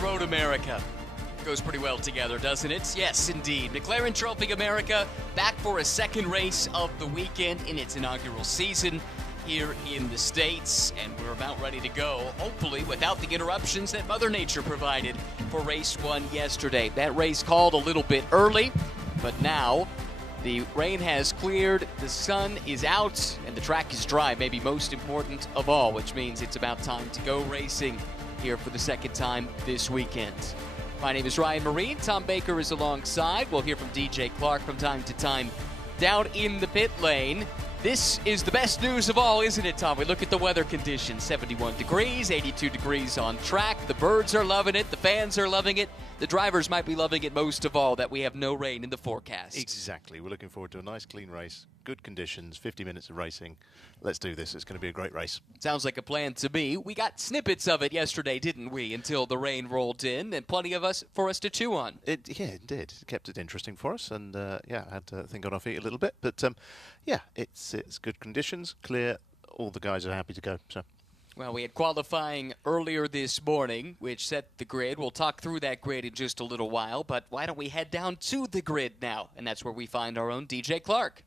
and Road America. Goes pretty well together, doesn't it? Yes, indeed. McLaren Trophy America back for a second race of the weekend in its inaugural season here in the States, and we're about ready to go, hopefully without the interruptions that Mother Nature provided for race one yesterday. That race called a little bit early, but now the rain has cleared, the sun is out, and the track is dry, maybe most important of all, which means it's about time to go racing here for the second time this weekend. My name is Ryan Marine. Tom Baker is alongside. We'll hear from DJ Clark from time to time down in the pit lane. This is the best news of all, isn't it, Tom? We look at the weather conditions. 71 degrees, 82 degrees on track. The birds are loving it. The fans are loving it. The drivers might be loving it most of all that we have no rain in the forecast. Exactly. We're looking forward to a nice, clean race. Good conditions, 50 minutes of racing. Let's do this. It's going to be a great race. Sounds like a plan to me. We got snippets of it yesterday, didn't we, until the rain rolled in, and plenty of us for us to chew on. It did. It kept it interesting for us, and had to think on our feet a little bit. But it's good conditions, clear. All the guys are happy to go. So. Well, we had qualifying earlier this morning, which set the grid. We'll talk through that grid in just a little while, but why don't we head down to the grid now? And that's where we find our own DJ Clark.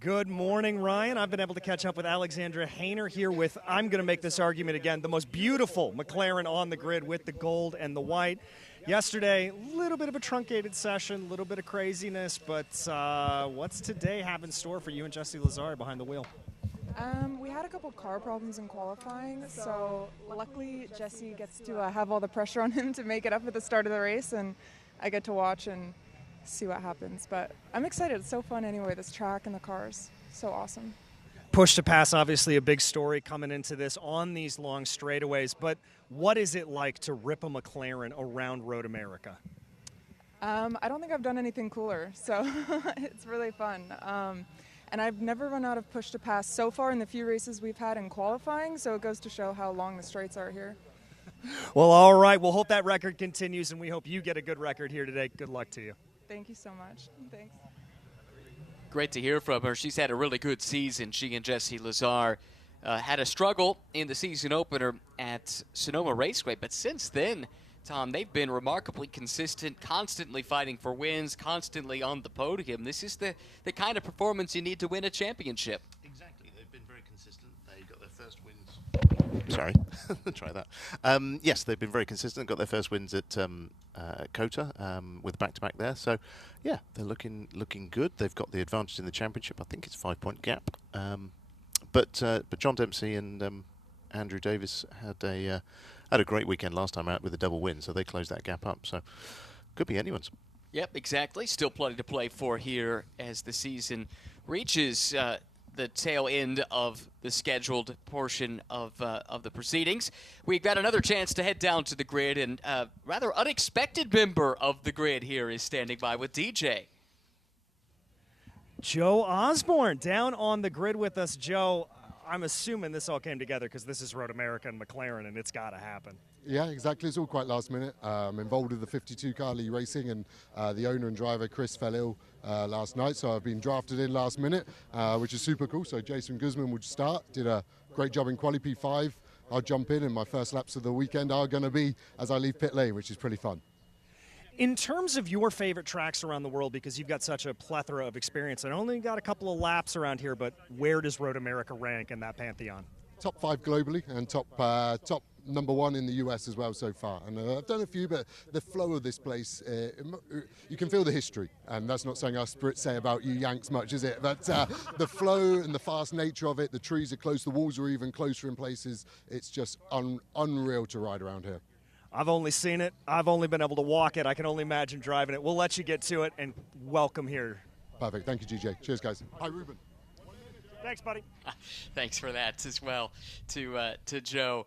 Good morning, Ryan. I've been able to catch up with Alexandra Hainer here with, I'm going to make this argument again, the most beautiful McLaren on the grid with the gold and the white. Yesterday, a little bit of a truncated session, a little bit of craziness, but what's today have in store for you and Jesse Lazare behind the wheel? We had a couple car problems in qualifying, so luckily Jesse gets to have all the pressure on him to make it up at the start of the race, and I get to watch and see what happens. But I'm excited. It's so fun anyway, this track and the cars. So awesome. Push to pass, obviously a big story coming into this on these long straightaways, but what is it like to rip a McLaren around Road America? I don't think I've done anything cooler, so it's really fun. And I've never run out of push to pass so far in the few races we've had in qualifying, so it goes to show how long the straights are here. Well, all right. We'll hope that record continues, and we hope you get a good record here today. Good luck to you. Thank you so much. Thanks. Great to hear from her. She's had a really good season. She and Jesse Lazare had a struggle in the season opener at Sonoma Raceway, but since then, Tom, they've been remarkably consistent, constantly fighting for wins, constantly on the podium. This is the kind of performance you need to win a championship. Exactly. They've been very consistent. They got their first wins. Sorry. Try that. Yes, they've been very consistent. Got their first wins at COTA with back-to-back there. So, yeah, they're looking good. They've got the advantage in the championship. I think it's a 5-point gap. But John Dempsey and Andrew Davis had a great weekend last time out with a double win, so they closed that gap up. So could be anyone's. Yep, exactly. Still plenty to play for here as the season reaches the tail end of the scheduled portion of the proceedings. We've got another chance to head down to the grid, and a rather unexpected member of the grid here is standing by with DJ. Joe Osborne down on the grid with us. Joe, I'm assuming this all came together because this is Road America and McLaren, and it's got to happen. Yeah, exactly. It's all quite last minute. I'm involved with the 52 car Lee Racing, and the owner and driver, Chris, fell ill last night, so I've been drafted in last minute, which is super cool. So Jason Guzman would start, did a great job in quali P5. I'll jump in, and my first laps of the weekend are going to be as I leave pit lane, which is pretty fun. In terms of your favorite tracks around the world, because you've got such a plethora of experience, and only got a couple of laps around here, but where does Road America rank in that pantheon? Top 5 globally and top number 1 in the US as well so far. And I've done a few, but the flow of this place, you can feel the history. And that's not saying us Brits say about you Yanks much, is it? But the flow and the fast nature of it, the trees are close, the walls are even closer in places. It's just unreal to ride around here. I've only seen it. I've only been able to walk it. I can only imagine driving it. We'll let you get to it, and welcome here. Perfect. Thank you, GJ. Cheers, guys. Hi, Ruben. Thanks, buddy. Thanks for that as well to Joe.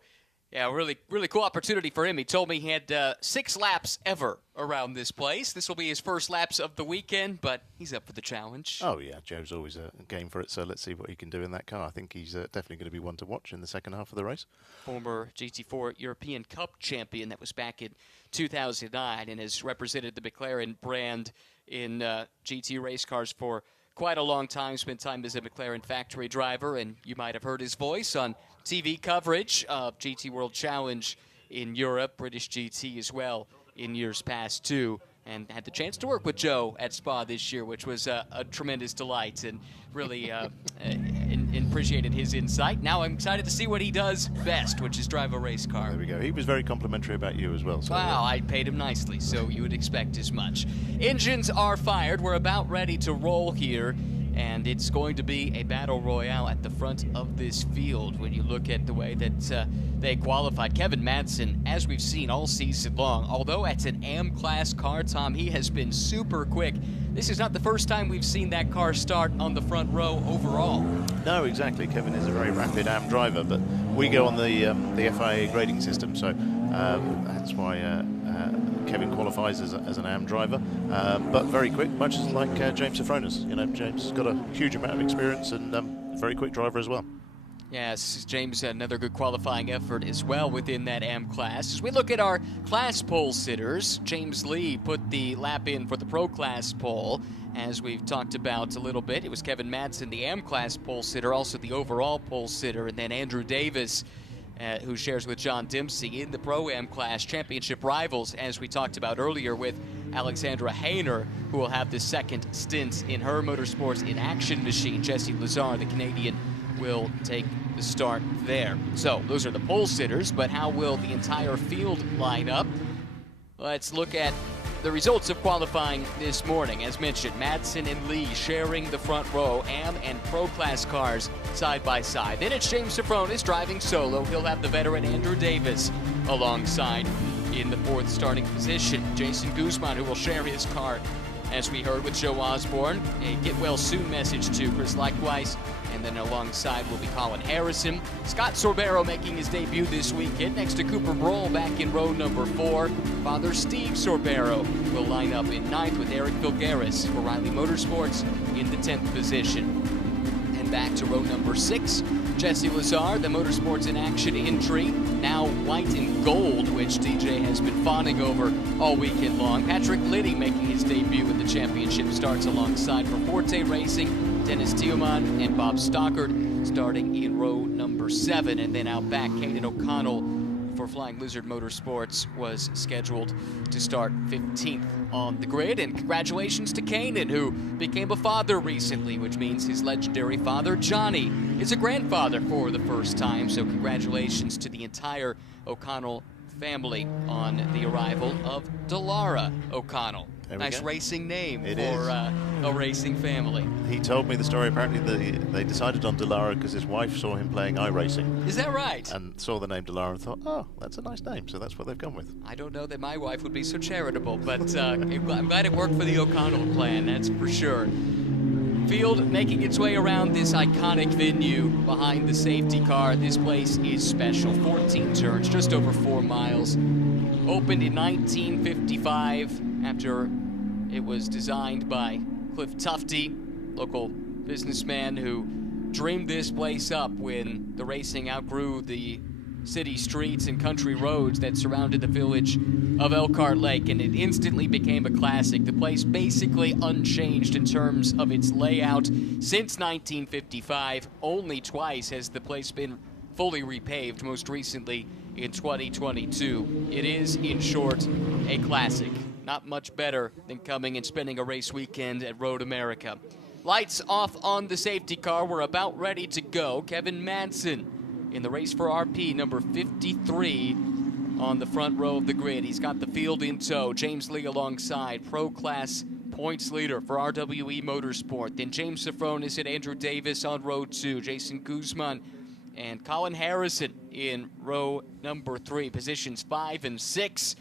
Yeah, really cool opportunity for him. He told me he had 6 laps ever around this place. This will be his first laps of the weekend, but he's up for the challenge. Oh, yeah, Joe's always a game for it, so let's see what he can do in that car. I think he's definitely going to be one to watch in the second half of the race. Former GT4 European Cup champion, that was back in 2009, and has represented the McLaren brand in GT race cars for quite a long time. Spent time as a McLaren factory driver, and you might have heard his voice on TV coverage of GT World Challenge in Europe, British GT as well in years past too, and had the chance to work with Joe at Spa this year, which was a tremendous delight, and really appreciated his insight. Now I'm excited to see what he does best, which is drive a race car. There we go. He was very complimentary about you as well. So wow, I paid him nicely, so you would expect as much. Engines are fired. We're about ready to roll here, and it's going to be a battle royale at the front of this field when you look at the way that they qualified. Kevin Madsen, as we've seen all season long, although at an AM class car, Tom, he has been super quick. This is not the first time we've seen that car start on the front row overall. No, exactly. Kevin is a very rapid AM driver, but we go on the FIA grading system, so that's why Kevin qualifies as an AM driver, but very quick, much as like James Safronis. You know, James has got a huge amount of experience and very quick driver as well. Yes, James, another good qualifying effort as well within that AM class. As we look at our class pole sitters, James Lee put the lap in for the Pro Class pole. As we've talked about a little bit, it was Kevin Madsen, the AM class pole sitter, also the overall pole sitter, and then Andrew Davis, who shares with John Dempsey in the Pro-Am class, championship rivals, as we talked about earlier with Alexandra Hainer, who will have the second stint in her Motorsports in Action machine. Jesse Lazare, the Canadian, will take the start there. So those are the pole sitters, but how will the entire field line up? Let's look at the results of qualifying this morning. As mentioned, Madsen and Lee sharing the front row, AM and Pro Class cars side by side. Then it's James Safronis driving solo. He'll have the veteran Andrew Davis alongside in the fourth starting position. Jason Guzman, who will share his car, as we heard with Joe Osborne. A get well soon message to Chris likewise. And then alongside will be Colin Harrison. Scott Sorbero making his debut this weekend next to Cooper Broll back in row number 4. Father Steve Sorbero will line up in 9th with Eric Filgaris for Riley Motorsports in the 10th position. And back to row number 6, Jesse Lazare, the Motorsports in Action entry, now white and gold, which DJ has been fawning over all weekend long. Patrick Liddy making his debut in the championship starts alongside for Forte Racing. Dennis Tillman and Bob Stockard starting in row number 7, and then out back, Kaden O'Connell for Flying Lizard Motorsports was scheduled to start 15th on the grid. And congratulations to Kaden, who became a father recently, which means his legendary father, Johnny, is a grandfather for the first time. So congratulations to the entire O'Connell family on the arrival of Delara O'Connell. Nice racing name for a racing family. He told me the story. Apparently they decided on Delara because his wife saw him playing iRacing. Is that right? And saw the name Delara and thought, oh, that's a nice name. So that's what they've gone with. I don't know that my wife would be so charitable, but I'm glad it worked for the O'Connell clan, that's for sure. Field making its way around this iconic venue behind the safety car. This place is special. 14 turns, just over 4 miles. Opened in 1955 after it was designed by Cliff Tufty, local businessman who dreamed this place up when the racing outgrew the city streets and country roads that surrounded the village of Elkhart Lake, and it instantly became a classic. The place basically unchanged in terms of its layout since 1955. Only twice has the place been fully repaved, most recently in 2022. It is, in short, a classic. Not much better than coming and spending a race weekend at Road America. Lights off on the safety car. We're about ready to go. Kevin Madsen in the race for RP, number 53 on the front row of the grid. He's got the field in tow. James Lee alongside, Pro Class points leader for RWE Motorsport. Then James Safronis and Andrew Davis on row 2. Jason Guzman and Colin Harrison in row number 3. Positions 5 and 6.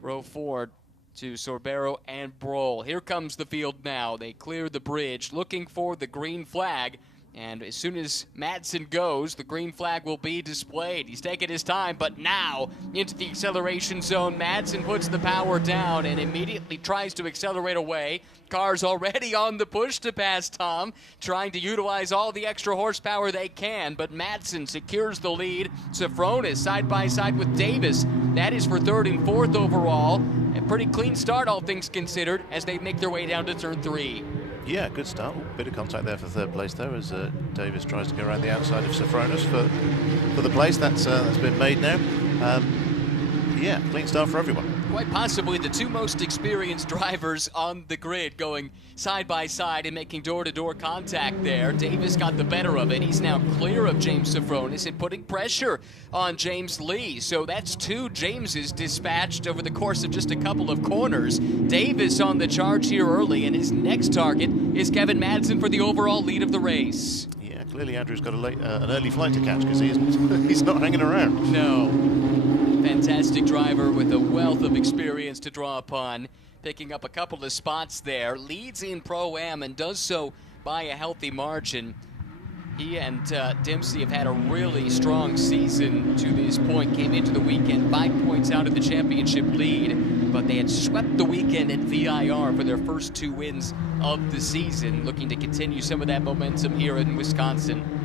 Row 4 to Sorbero and Broll. Here comes the field now. They clear the bridge, looking for the green flag. And as soon as Madsen goes, the green flag will be displayed. He's taking his time, but now into the acceleration zone. Madsen puts the power down and immediately tries to accelerate away. Cars already on the push to pass Tom, trying to utilize all the extra horsepower they can, but Madsen secures the lead. Safronis side by side with Davis. That is for 3rd and 4th overall. A pretty clean start, all things considered, as they make their way down to turn 3. Yeah, good start. Bit of contact there for 3rd place, though, as Davis tries to go around the outside of Safronis for the place. That's been made now. Yeah, clean start for everyone. Quite possibly the two most experienced drivers on the grid going side by side and making door-to-door contact there. Davis got the better of it. He's now clear of James Safronis and putting pressure on James Lee. So that's two Jameses dispatched over the course of just a couple of corners. Davis on the charge here early, and his next target is Kevin Madsen for the overall lead of the race. Yeah, clearly Andrew's got an early flight to catch because he's not hanging around. No. Fantastic driver with a wealth of experience to draw upon. Picking up a couple of spots there. Leads in Pro-Am and does so by a healthy margin. He and Dempsey have had a really strong season to this point. Came into the weekend 5 points out of the championship lead, but they had swept the weekend at VIR for their first 2 wins of the season, looking to continue some of that momentum here in Wisconsin.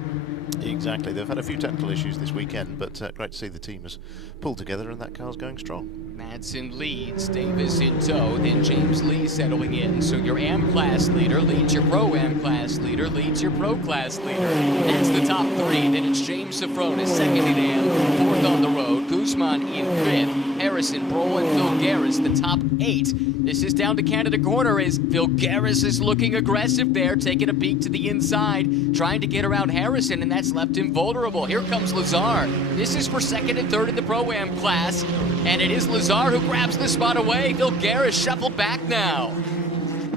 Exactly. They've had a few technical issues this weekend, but great to see the team has pulled together and that car's going strong. Madsen leads, Davis in tow, then James Lee settling in. So your AM class leader leads your Pro-Am class leader, leads your Pro class leader. That's the top 3. Then it's James Safronis, second in AM, fourth on the road. Guzman in 5th. Harrison, Broll, and Phil Garris, the top 8. This is down to Canada corner as Phil Garris is looking aggressive there, taking a peek to the inside, trying to get around Harrison, and that's left him vulnerable. Here comes Lazare. This is for second and third in the Pro-Am class, and it is Lazare who grabs the spot away. Phil Garris shuffled back now.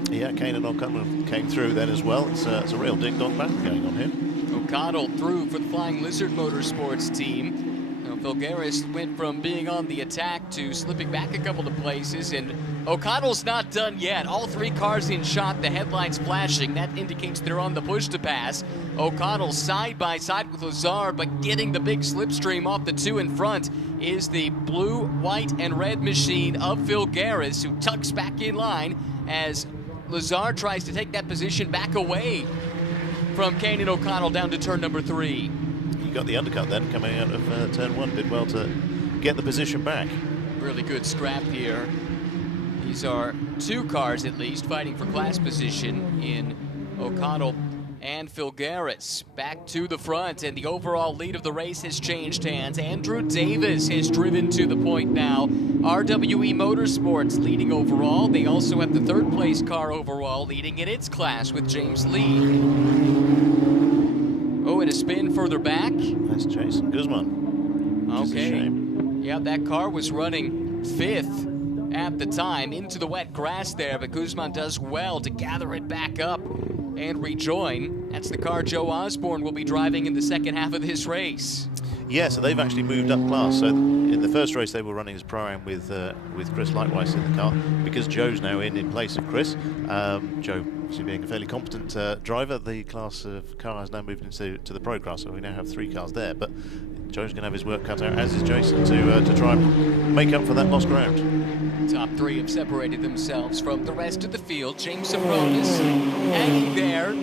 Yeah, Kane and O'Connell came through then as well. It's a real ding-dong battle going on here. O'Connell through for the Flying Lizard Motorsports team. Phil Garris went from being on the attack to slipping back a couple of places, and O'Connell's not done yet. All 3 cars in shot, the headlights flashing. That indicates they're on the push to pass. O'Connell side by side with Lazare, but getting the big slipstream off the 2 in front is the blue, white, and red machine of Phil Garris, who tucks back in line as Lazare tries to take that position back away from Kane and O'Connell down to turn number 3. You got the undercut then coming out of turn 1. Did well to get the position back. Really good scrap here. These are 2 cars at least fighting for class position in O'Connell and Phil Garris. Back to the front, and the overall lead of the race has changed hands. Andrew Davis has driven to the point now. RWE Motorsports leading overall. They also have the 3rd place car overall leading in its class with James Lee. Oh, and a spin further back. That's Jason Guzman. Okay. Yeah, that car was running 5th at the time into the wet grass there, but Guzman does well to gather it back up and rejoin. That's the car Joe Osborne will be driving in the second half of this race. Yeah, so they've actually moved up class. So in the first race they were running as Pro-Am with Chris Lightweiss in the car. Because Joe's now in place of Chris, Joe obviously being a fairly competent driver, the class of car has now moved into the Pro class, so we now have 3 cars there. But Joe's going to have his work cut out, as is Jason, to try and make up for that lost ground. Top 3 have separated themselves from the rest of the field. James Safronis hanging there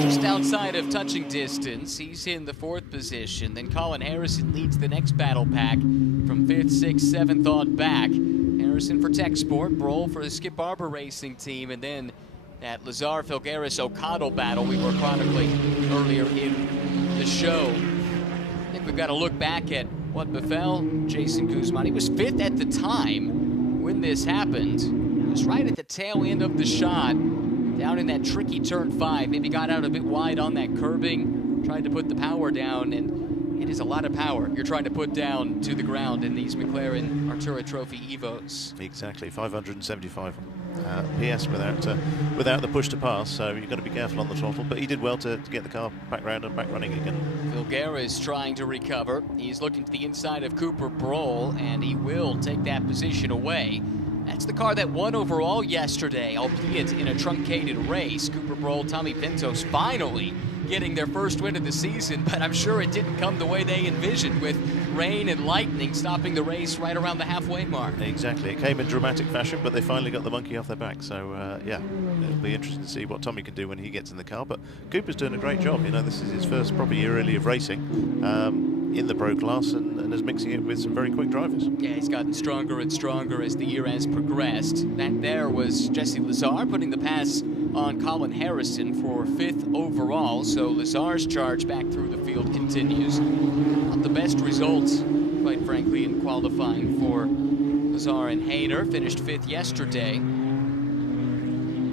just outside of touching distance. He's in the 4th position. Then Colin Harrison leads the next battle pack from 5th, 6th, 7th on back. Harrison for Tech Sport, Broll for the Skip Barber Racing team, and then that Lazare, Phil Garris, O'Connell battle we were chronicling earlier in the show. I think we've got to look back at what befell Jason Guzman. He was 5th at the time when this happened. It was right at the tail end of the shot, down in that tricky turn 5. Maybe got out a bit wide on that curbing, tried to put the power down, and it is a lot of power you're trying to put down to the ground in these McLaren Artura Trophy Evos. Exactly, 575 PS without the push to pass, so you've got to be careful on the throttle, but he did well to get the car back round and back running again. Phil Garris trying to recover. He's looking to the inside of Cooper Broll, and he will take that position away. That's the car that won overall yesterday, albeit in a truncated race. Cooper Broll, Tommy Pintos finally getting their first win of the season, but I'm sure it didn't come the way they envisioned, with rain and lightning stopping the race right around the halfway mark. Exactly. It came in dramatic fashion, but they finally got the monkey off their back. So, yeah, it'll be interesting to see what Tommy can do when he gets in the car. But Cooper's doing a great job. You know, this is his first proper year really of racing in the Pro class, and is mixing it with some very quick drivers. Yeah, he's gotten stronger and stronger as the year has progressed. That there was Jesse Lazare putting the pass on Colin Harrison for 5th overall, so Lazare's charge back through the field continues. Not the best results, quite frankly, in qualifying for Lazare and Hainer finished 5th yesterday.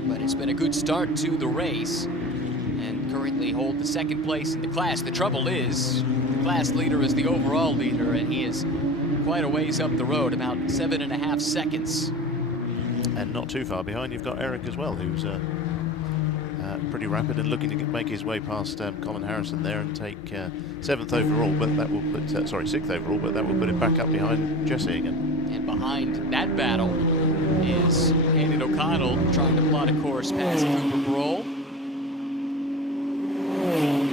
But it's been a good start to the race and currently hold the 2nd place in the class. The trouble is, the class leader is the overall leader, and he is quite a ways up the road, about 7.5 seconds. And not too far behind, you've got Eric as well, who's pretty rapid and looking to make his way past Colin Harrison there and take 7th overall, but that will put, 6th overall, but that will put him back up behind Jesse again. And behind that battle is Aidan O'Connell trying to plot a course past Cooper Broll.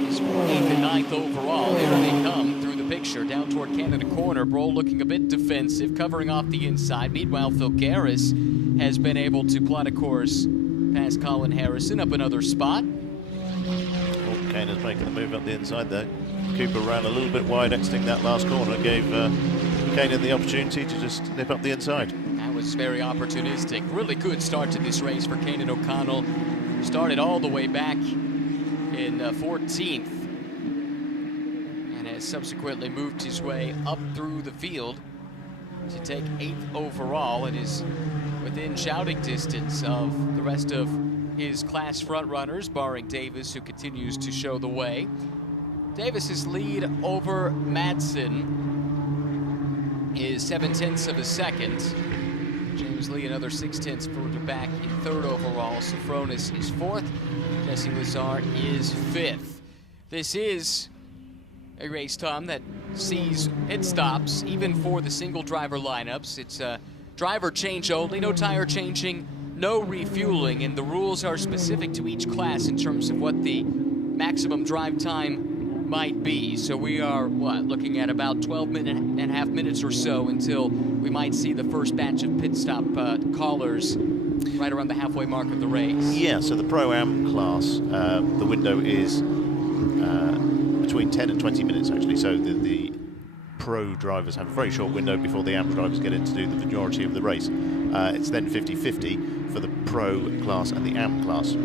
He's 8th and 9th overall. Here they come through the picture down toward Canada Corner. Broll looking a bit defensive, covering off the inside. Meanwhile, Phil Garris has been able to plot a course past Colin Harrison up another spot. Kane is making the move up the inside there. Cooper ran a little bit wide exiting that last corner, gave Kane the opportunity to just nip up the inside. That was very opportunistic. Really good start to this race for Kane O'Connell. Started all the way back in 14th and has subsequently moved his way up through the field to take 8th overall and is within shouting distance of the rest of his class front runners, barring Davis, who continues to show the way. Davis's lead over Madsen is 7/10 of a second. James Lee another 6/10 further back in 3rd overall. Sofronis is 4th. Jesse Lazare is 5th. This is a race, Tom, that sees pit stops even for the single driver lineups. It's a driver change only, no tire changing, no refueling, and the rules are specific to each class in terms of what the maximum drive time might be. So we are, looking at about 12.5 minutes or so until we might see the first batch of pit stop callers right around the halfway mark of the race. Yeah, so the Pro-Am class, the window is between 10 and 20 minutes, actually. So the Pro drivers have a very short window before the Am drivers get in to do the majority of the race. It's then 50-50 for the Pro class and the Am class.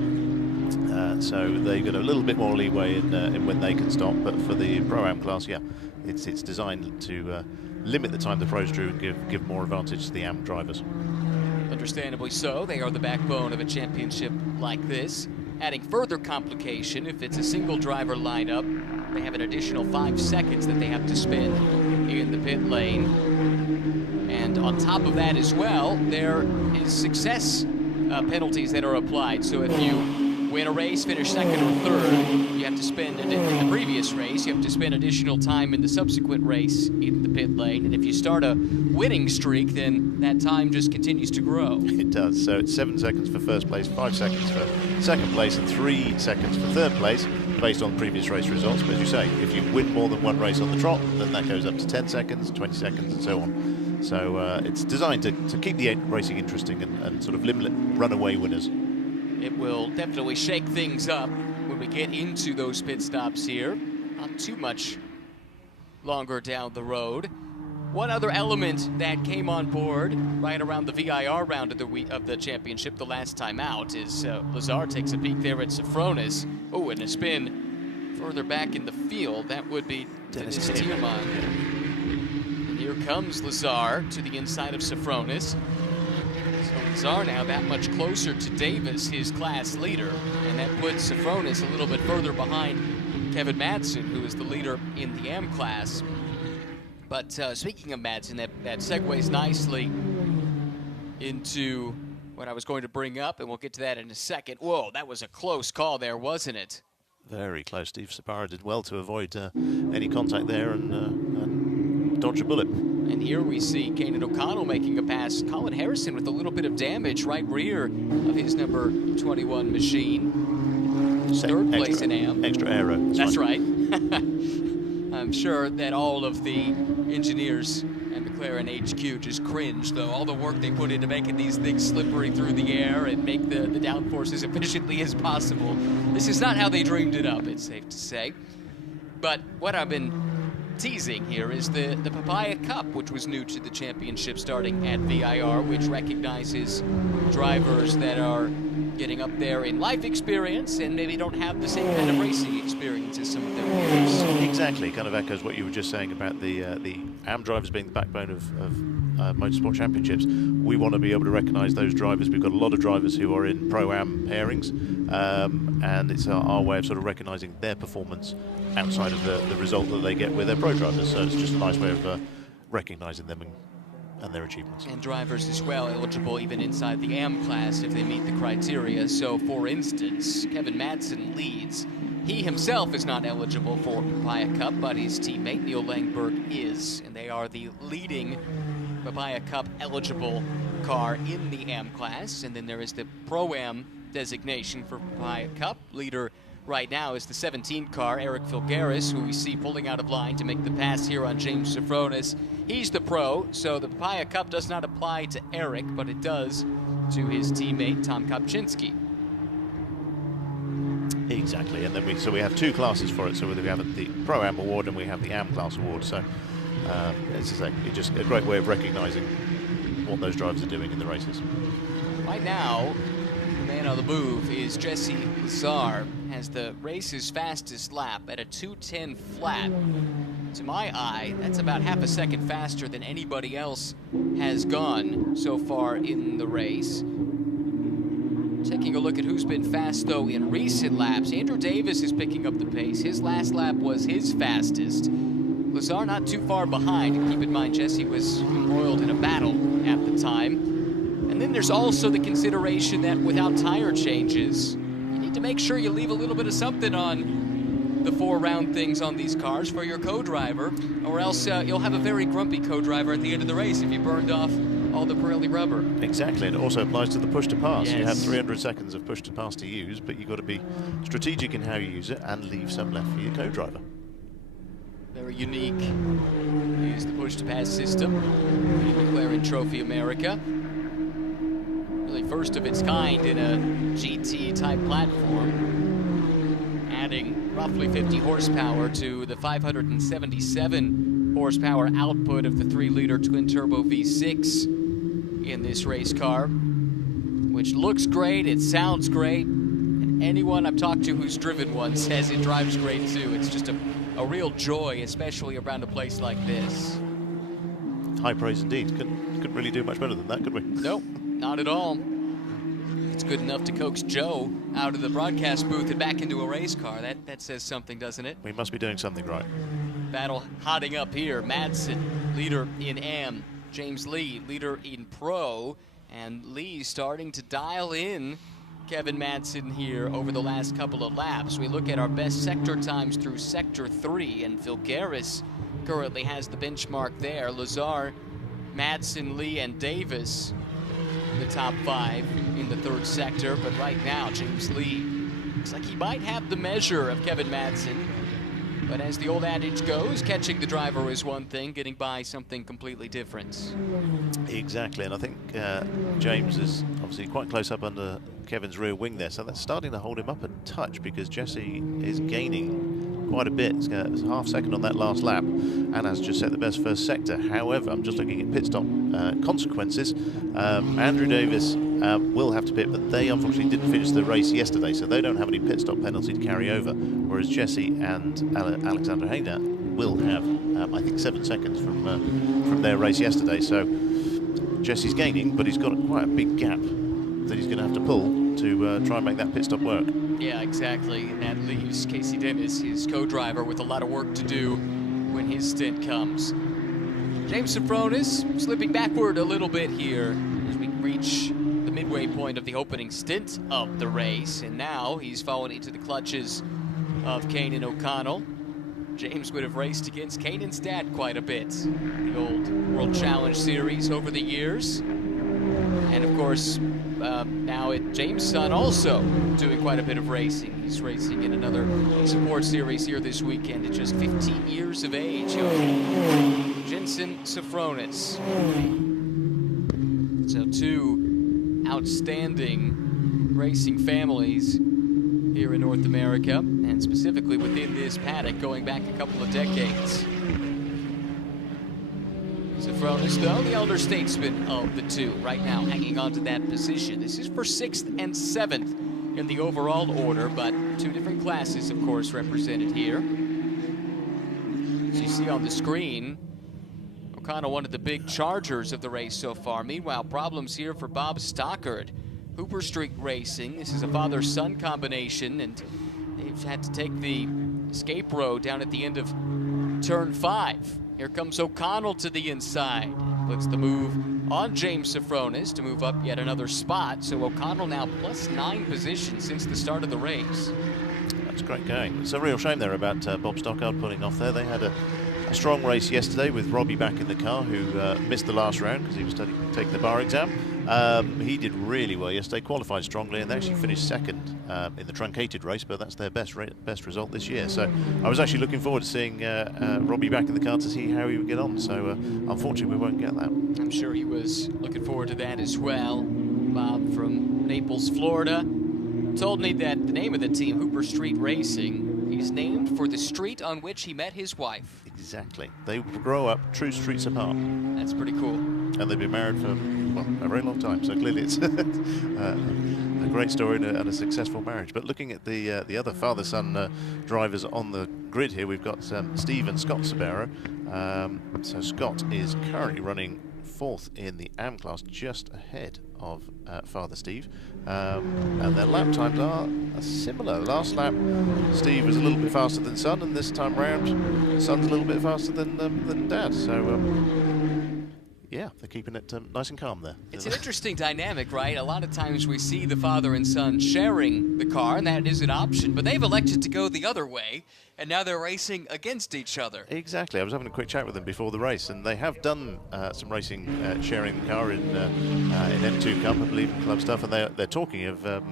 So they got a little bit more leeway in when they can stop, but for the Pro-Am class, yeah, it's designed to limit the time the pros do and give more advantage to the Am drivers. Understandably so. They are the backbone of a championship like this. Adding further complication, if it's a single driver lineup, they have an additional 5 seconds that they have to spend in the pit lane. And on top of that as well, there is success penalties that are applied. So if you win a race, finish 2nd or 3rd, you have to spend, in the previous race, you have to spend additional time in the subsequent race in the pit lane. And if you start a winning streak, then that time just continues to grow. It does. So it's 7 seconds for 1st place, 5 seconds for 2nd place, and 3 seconds for 3rd place, based on previous race results. But as you say, if you win more than one race on the trot, then that goes up to 10 seconds, 20 seconds, and so on. So it's designed to keep the racing interesting and sort of limit runaway winners. It will definitely shake things up when we get into those pit stops here. Not too much longer down the road. One other element that came on board right around the VIR round of the championship the last time out is Lazare takes a peek there at Sofronis. Oh, and a spin further back in the field. That would be Dennis Tillman. And here comes Lazare to the inside of Sofronis. So Lazare now that much closer to Davis, his class leader, and that puts Sofronis a little bit further behind Kevin Madsen, who is the leader in the Am class. But speaking of Madsen, that segues nicely into what I was going to bring up, and we'll get to that in a second. Whoa, that was a close call there, wasn't it? Very close. Steve Sabara did well to avoid any contact there and dodge a bullet. And here we see Kane O'Connell making a pass. Colin Harrison with a little bit of damage right rear of his number 21 machine. 3rd place in Am. Extra aero. That's right. I'm sure that all of the engineers and McLaren HQ just cringed, though. All the work they put into making these things slippery through the air and make the downforce as efficiently as possible. This is not how they dreamed it up, it's safe to say. But what I've been teasing here is the Papaya Cup, which was new to the championship starting at VIR, which recognizes drivers that are getting up there in life experience and maybe don't have the same kind of racing experience as some of their peers. Exactly, kind of echoes what you were just saying about the Am drivers being the backbone of Motorsport Championships, we want to be able to recognise those drivers. We've got a lot of drivers who are in Pro-Am pairings, and it's our way of sort of recognising their performance outside of the result that they get with their pro drivers. So it's just a nice way of recognising them and their achievements. And drivers as well eligible even inside the AM class if they meet the criteria. So, for instance, Kevin Madsen leads. He himself is not eligible for Papaya Cup, but his teammate Neil Langberg is, and they are the leading Papaya Cup eligible car in the AM class. And then there is the Pro-Am designation for Papaya Cup. Leader right now is the 17 car, Eric Filgaris, who we see pulling out of line to make the pass here on James Sofronis. He's the pro, so the Papaya Cup does not apply to Eric, but it does to his teammate Tom Kopczynski. Exactly, and then we have two classes for it. So we have the Pro-Am award and we have the AM class award. So as I say, it's just a great way of recognising what those drivers are doing in the races. Right now, the man on the move is Jesse Lazare. Has the race's fastest lap at a 2:10 flat. To my eye, that's about half a second faster than anybody else has gone so far in the race. Taking a look at who's been fast, though, in recent laps, Andrew Davis is picking up the pace. His last lap was his fastest. Lazare not too far behind. And keep in mind, Jesse was embroiled in a battle at the time. And then there's also the consideration that without tire changes, you need to make sure you leave a little bit of something on the 4-round things on these cars for your co-driver, or else you'll have a very grumpy co-driver at the end of the race if you burned off all the Pirelli rubber. Exactly, and it also applies to the push to pass. Yes. You have 300 seconds of push to pass to use, but you've got to be strategic in how you use it and leave some left for your co-driver. Very unique is the push to pass system in McLaren Trophy America. Really first of its kind in a GT type platform, adding roughly 50 horsepower to the 577 horsepower output of the 3-liter twin-turbo V6 in this race car, which looks great, it sounds great, and anyone I've talked to who's driven one says it drives great too. It's just a real joy, especially around a place like this. High praise indeed. Couldn't really do much better than that, could we? Nope, not at all. It's good enough to coax Joe out of the broadcast booth and back into a race car. That says something, doesn't it? We must be doing something right. Battle hotting up here. Madsen, leader in AM. James Lee, leader in Pro. And Lee starting to dial in Kevin Madsen here over the last couple of laps. We look at our best sector times through Sector 3, and Filgaris currently has the benchmark there. Lazare, Madsen, Lee, and Davis, the top 5 in the 3rd sector. But right now, James Lee looks like he might have the measure of Kevin Madsen. But as the old adage goes, catching the driver is one thing, getting by something completely different. Exactly, and I think James is obviously quite close up under Kevin's rear wing there, so that's starting to hold him up a touch because Jesse is gaining quite a bit. It's a half second on that last lap and has just set the best first sector. However, I'm just looking at pit stop consequences. Andrew Davis will have to pit, but they unfortunately didn't finish the race yesterday, so they don't have any pit stop penalty to carry over, whereas Jesse and Alexander Hainer will have, I think, 7 seconds from their race yesterday. So Jesse's gaining, but he's got quite a big gap that he's going to have to pull to try and make that pit stop work. Yeah, exactly, and that leaves Casey Dennis, his co-driver, with a lot of work to do when his stint comes. James Sofronis slipping backward a little bit here as we reach the midway point of the opening stint of the race, and now he's fallen into the clutches of Kanan O'Connell. James would have raced against Kanan's dad quite a bit, the old World Challenge Series over the years. And of course, now James' son also doing quite a bit of racing. He's racing in another support series here this weekend at just 15 years of age. Jensen Sofronis. So 2 outstanding racing families here in North America, and specifically within this paddock going back a couple of decades. Sofronis, though, the elder statesman of the 2, right now hanging on to that position. This is for 6th and 7th in the overall order, but 2 different classes, of course, represented here. As you see on the screen, O'Connell, one of the big chargers of the race so far. Meanwhile, problems here for Bob Stockard. Hooper Street Racing. This is a father-son combination, and they've had to take the escape road down at the end of turn 5. Here comes O'Connell to the inside. Puts the move on James Safronis to move up yet another spot. So O'Connell now +9 positions since the start of the race. That's great going. It's a real shame there about Bob Stockard pulling off there. They had a strong race yesterday with Robbie back in the car, who missed the last round because he was taking the bar exam. He did really well yesterday, qualified strongly, and they actually finished second in the truncated race, but that's their best result this year. So I was actually looking forward to seeing Robbie back in the car to see how he would get on. So unfortunately, we won't get that. I'm sure he was looking forward to that as well. Bob from Naples, Florida, told me that the name of the team, Hooper Street Racing, is named for the street on which he met his wife. Exactly. They grow up true streets apart. That's pretty cool. And they've been married for, well, a very long time. So clearly it's a great story and a successful marriage. But looking at the other father-son drivers on the grid here, we've got Steve and Scott Sabero. So Scott is currently running 4th in the AM class, just ahead of Father Steve. And their lap times are similar. Last lap, Steve was a little bit faster than Son, and this time round, Son's a little bit faster than Dad. So, yeah, they're keeping it nice and calm there. It's an interesting dynamic, right? A lot of times we see the father and son sharing the car, and that is an option, but they've elected to go the other way, and now they're racing against each other. Exactly. I was having a quick chat with them before the race, and they have done some racing sharing the car in M2 Cup, I believe, and club stuff, and they're talking of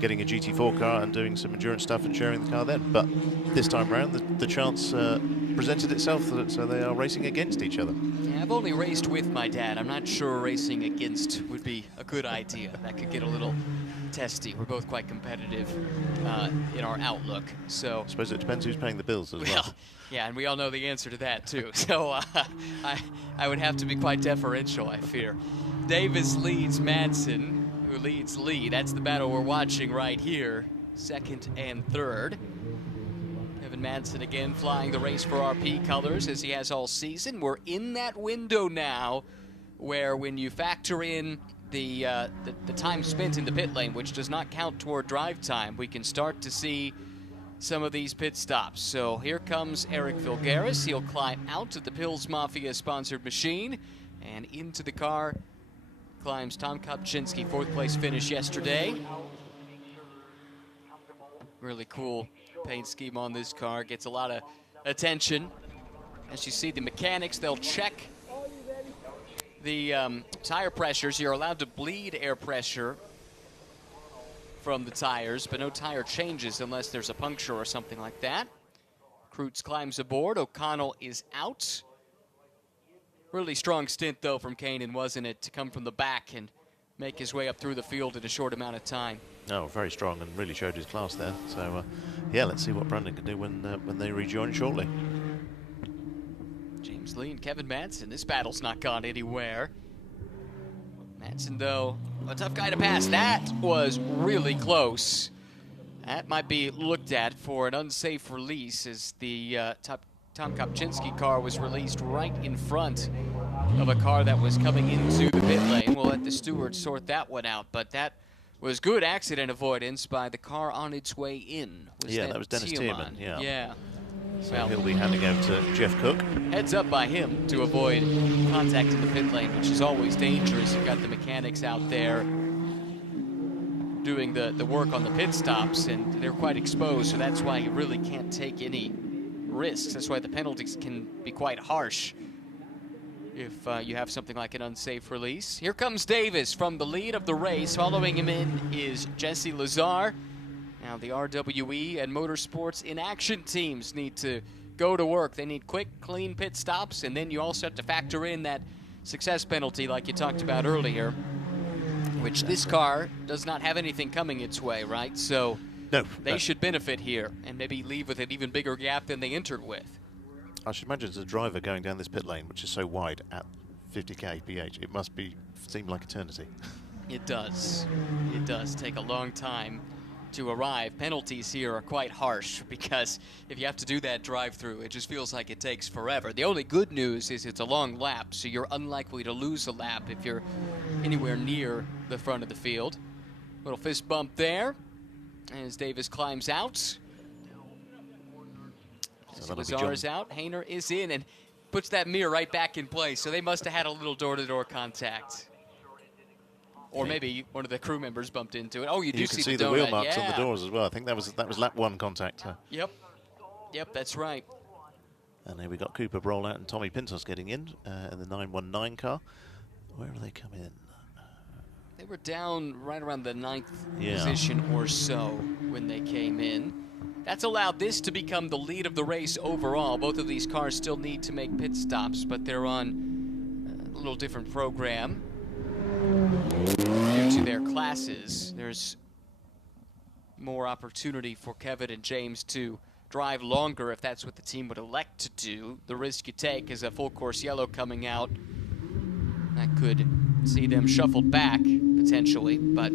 getting a GT4 car and doing some endurance stuff and sharing the car then. But this time round, the chance presented itself, so they are racing against each other. Yeah, I've only raced with my dad. I'm not sure racing against would be a good idea. That could get a little testy. We're both quite competitive in our outlook. So I suppose it depends who's paying the bills as well. Yeah, and we all know the answer to that too. So I would have to be quite deferential, I fear. Davis leads Madsen, who leads Lee. That's the battle we're watching right here, 2nd and 3rd. Kevin Madsen again flying the race for RP colors as he has all season. We're in that window now where when you factor in the time spent in the pit lane, which does not count toward drive time, we can start to see some of these pit stops. So here comes Eric Filgaris. He'll climb out of the Pills Mafia sponsored machine, and into the car climbs Tom Kopczynski, 4th place finish yesterday. Really cool paint scheme on this car, gets a lot of attention. As you see the mechanics, they'll check the tire pressures. You're allowed to bleed air pressure from the tires, but no tire changes unless there's a puncture or something like that. Kreutz climbs aboard. O'Connell is out. Really strong stint, though, from Kanan, wasn't it, to come from the back and make his way up through the field in a short amount of time. Oh, very strong, and really showed his class there. So, yeah, let's see what Brandon can do when they rejoin shortly. James Lee and Kevin Madsen. This battle's not gone anywhere. Madsen, though, a tough guy to pass. That was really close. That might be looked at for an unsafe release, as the Tom Kopczynski car was released right in front of a car that was coming into the pit lane. We'll let the stewards sort that one out, but that was good accident avoidance by the car on its way in. That was Dennis Tierman. Yeah. So well, he'll be handing over to Jeff Cook. Heads up by him to avoid contact in the pit lane, which is always dangerous. You've got the mechanics out there doing the work on the pit stops, and they're quite exposed, so that's why you really can't take any risks. That's why the penalties can be quite harsh if you have something like an unsafe release. Here comes Davis from the lead of the race. Following him in is Jesse Lazare. Now the RWE and Motorsports in Action teams need to go to work. They need quick, clean pit stops, and then you also have to factor in that success penalty like you talked about earlier, which this car does not have anything coming its way, right? So no, they should benefit here and maybe leave with an even bigger gap than they entered with. I should imagine as a driver going down this pit lane, which is so wide at 50 kph, it must seem like eternity. It does. It does take a long time to arrive. Penalties here are quite harsh because if you have to do that drive-through, it just feels like it takes forever. The only good news is it's a long lap, so you're unlikely to lose a lap if you're anywhere near the front of the field. Little fist bump there as Davis climbs out. So Lazare's out, Hainer is in and puts that mirror right back in place. So they must have had a little door-to-door contact. Or maybe one of the crew members bumped into it. Oh, you do see the wheel marks on the doors as well. I think that was lap 1 contact. Yep, that's right. And here we got Cooper Brolat and Tommy Pintos getting in the 919 car. Where do they come in? They were down right around the 9th position or so when they came in. That's allowed this to become the lead of the race overall. Both of these cars still need to make pit stops, but they're on a little different program due to their classes. There's more opportunity for Kevin and James to drive longer if that's what the team would elect to do. The risk you take is a full course yellow coming out. That could see them shuffled back, potentially, but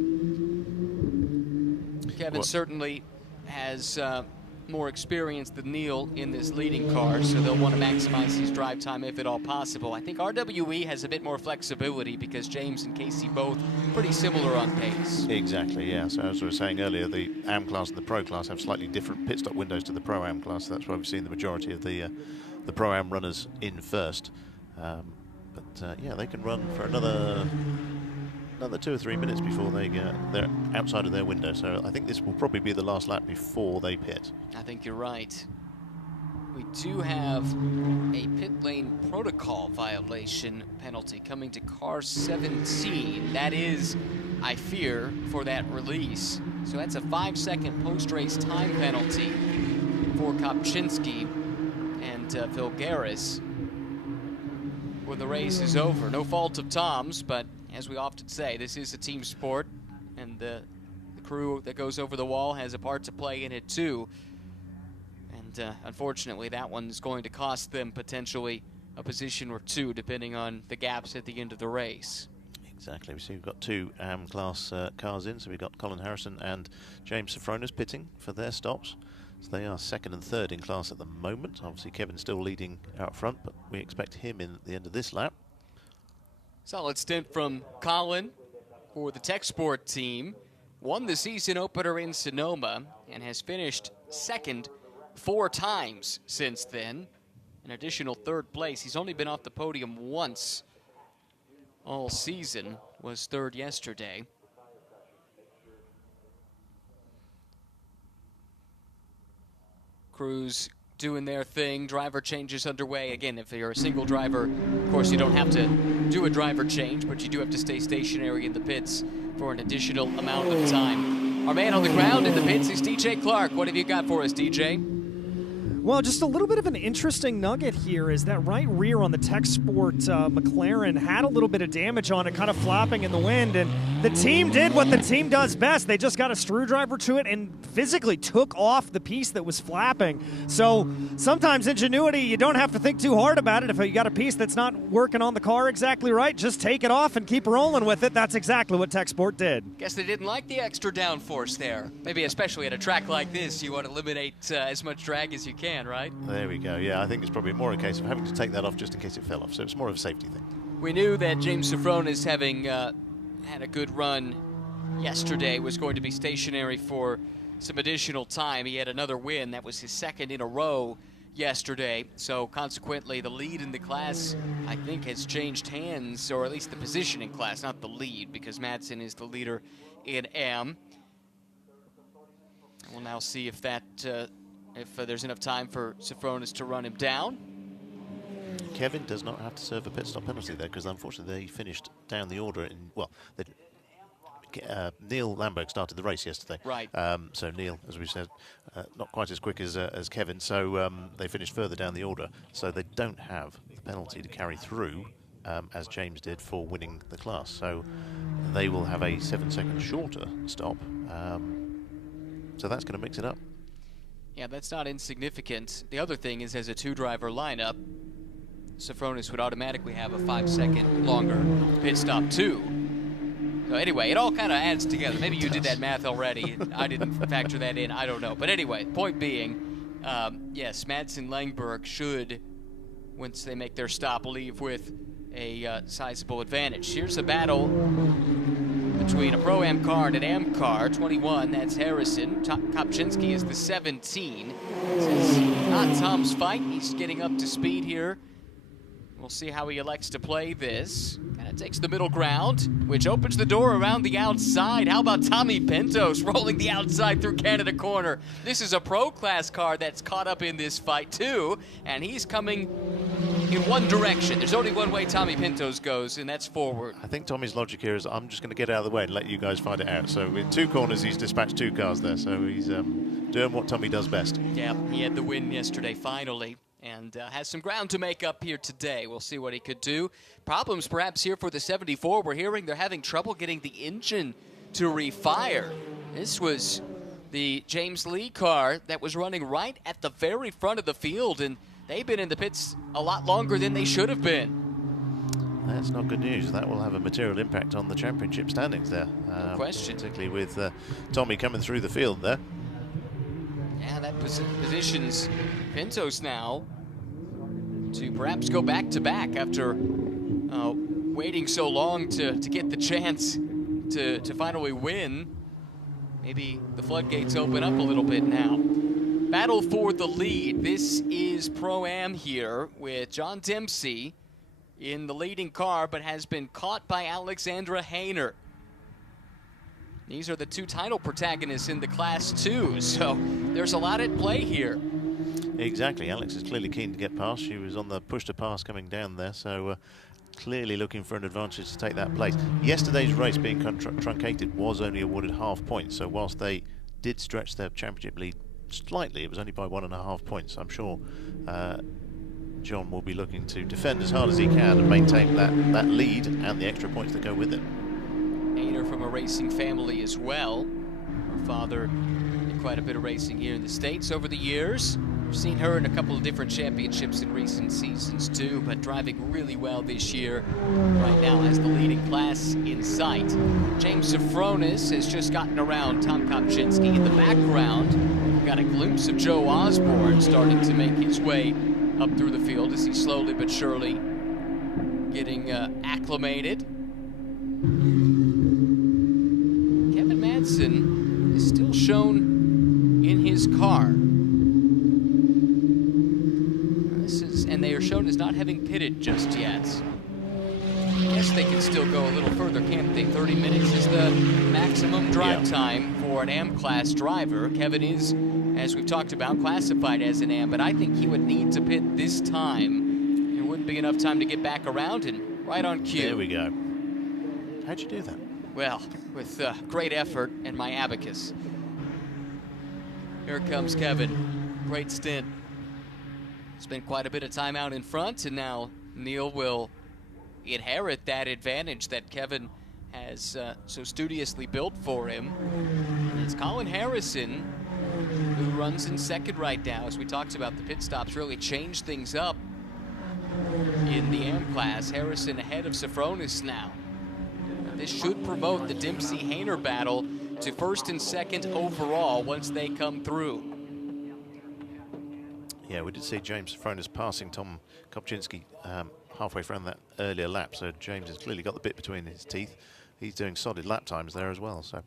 Kevin certainly has more experience than Neil in this leading car, so they'll want to maximize his drive time if at all possible. I think RWE has a bit more flexibility because James and Casey both pretty similar on pace. Exactly, yeah. So as we were saying earlier, the AM class and the Pro class have slightly different pit stop windows to the Pro-Am class. So that's why we've seen the majority of the Pro-Am runners in first. Yeah, they can run for another 2 or 3 minutes before they're outside of their window. So I think this will probably be the last lap before they pit. I think you're right. We do have a pit lane protocol violation penalty coming to car 17. That is, I fear, for that release. So that's a 5-second post-race time penalty for Kopczynski and Vilgaris when the race is over. No fault of Tom's, but as we often say, this is a team sport, and the crew that goes over the wall has a part to play in it too. And unfortunately, that one's going to cost them potentially a position or two, depending on the gaps at the end of the race. Exactly. We see we've got 2 AM class cars in, so we've got Colin Harrison and James Sofronas pitting for their stops. So they are 2nd and 3rd in class at the moment. Obviously, Kevin's still leading out front, but we expect him in at the end of this lap. Solid stint from Colin for the Tech Sport team. Won the season opener in Sonoma and has finished 2nd 4 times since then. An additional 3rd place. He's only been off the podium once all season, was 3rd yesterday. Crews doing their thing. Driver changes underway. Again, if you're a single driver, of course, you don't have to do a driver change, but you do have to stay stationary in the pits for an additional amount of time. Our man on the ground in the pits is DJ Clark. What have you got for us, DJ? Well, just a little bit of an interesting nugget here is that right rear on the Tech Sport McLaren had a little bit of damage on it, kind of flopping in the wind, and the team did what the team does best. They just got a screwdriver to it and physically took off the piece that was flapping. So sometimes ingenuity, you don't have to think too hard about it. If you got a piece that's not working on the car exactly right, just take it off and keep rolling with it. That's exactly what Tech Sport did. Guess they didn't like the extra downforce there. Maybe especially at a track like this, you want to eliminate as much drag as you can, right? There we go. Yeah, I think it's probably more a case of having to take that off just in case it fell off. So it's more of a safety thing. We knew that James Sofronas, having had a good run yesterday, was going to be stationary for some additional time. He had another win. That was his 2nd in a row yesterday. So consequently, the lead in the class, I think, has changed hands, or at least the position in class, not the lead, because Madsen is the leader in AM. We'll now see if that if there's enough time for Sofronas to run him down. Kevin does not have to serve a pit stop penalty there, because unfortunately they finished down the order in, well, Neil Lamberg started the race yesterday. Right. So Neil, as we said, not quite as quick as Kevin, so they finished further down the order. So they don't have the penalty to carry through, as James did for winning the class. So they will have a 7-second shorter stop. So that's going to mix it up. Yeah, that's not insignificant. The other thing is, as a 2-driver lineup, Sofronas would automatically have a 5-second longer pit stop too. So anyway, it all kind of adds together. Maybe you did that math already. I didn't factor that in. I don't know. But anyway, point being, yes, Madsen Langberg should, once they make their stop, leave with a sizable advantage. Here's a battle between a Pro-Am car and an Am car. 21, that's Harrison. Kopczynski is the 17. This is not Tom's fight. He's getting up to speed here. We'll see how he elects to play this. Kind of takes the middle ground, which opens the door around the outside. How about Tommy Pentos rolling the outside through Canada corner? This is a Pro Class car that's caught up in this fight too, and he's coming in one direction. There's only one way Tommy Pentos goes, and that's forward. I think Tommy's logic here is I'm just going to get out of the way and let you guys fight it out. So in 2 corners, he's dispatched 2 cars there. So he's doing what Tommy does best. Yeah, he had the win yesterday finally, and has some ground to make up here today. We'll see what he could do. Problems perhaps here for the 74. We're hearing they're having trouble getting the engine to refire. This was the James Lee car that was running right at the very front of the field, and they've been in the pits a lot longer than they should have been. That's not good news. That will have a material impact on the championship standings there. No question. Particularly with Tommy coming through the field there. Yeah, that positions Pentos now to perhaps go back-to-back after waiting so long to get the chance to finally win. Maybe the floodgates open up a little bit now. Battle for the lead. This is Pro-Am here with John Dempsey in the leading car, but has been caught by Alexandra Hainer. These are the 2 title protagonists in the Class 2, so there's a lot at play here. Exactly. Alex is clearly keen to get past. She was on the push to pass coming down there, so clearly looking for an advantage to take that place. Yesterday's race being truncated was only awarded half points, so whilst they did stretch their championship lead slightly, it was only by 1.5 points. I'm sure John will be looking to defend as hard as he can and maintain that lead and the extra points that go with it. Hainer from a racing family as well. Her father did quite a bit of racing here in the States over the years. We've seen her in a couple of different championships in recent seasons too, but driving really well this year. Right now has the leading class in sight. James Safronis has just gotten around Tom Kopczynski. In the background, we've got a glimpse of Joe Osborne starting to make his way up through the field as he's slowly but surely getting acclimated. Kevin Madsen is still shown in his car. And they are shown as not having pitted just yet. I guess they can still go a little further, can't they? 30 minutes is the maximum drive time for an AM class driver. Kevin is, as we've talked about, classified as an AM, but I think he would need to pit this time. There wouldn't be enough time to get back around, and right on cue. There we go. How'd you do that? Well, with great effort and my abacus. Here comes Kevin. Great stint. Spent quite a bit of time out in front, and now Neil will inherit that advantage that Kevin has so studiously built for him. And it's Colin Harrison who runs in second right now. As we talked about, the pit stops really changed things up in the AM class. Harrison ahead of Safronis now. This should promote the Dempsey-Hainer battle to first and second overall once they come through. Yeah, we did see James Safronis passing Tom Kopczynski halfway around that earlier lap, so James has clearly got the bit between his teeth. He's doing solid lap times there as well. So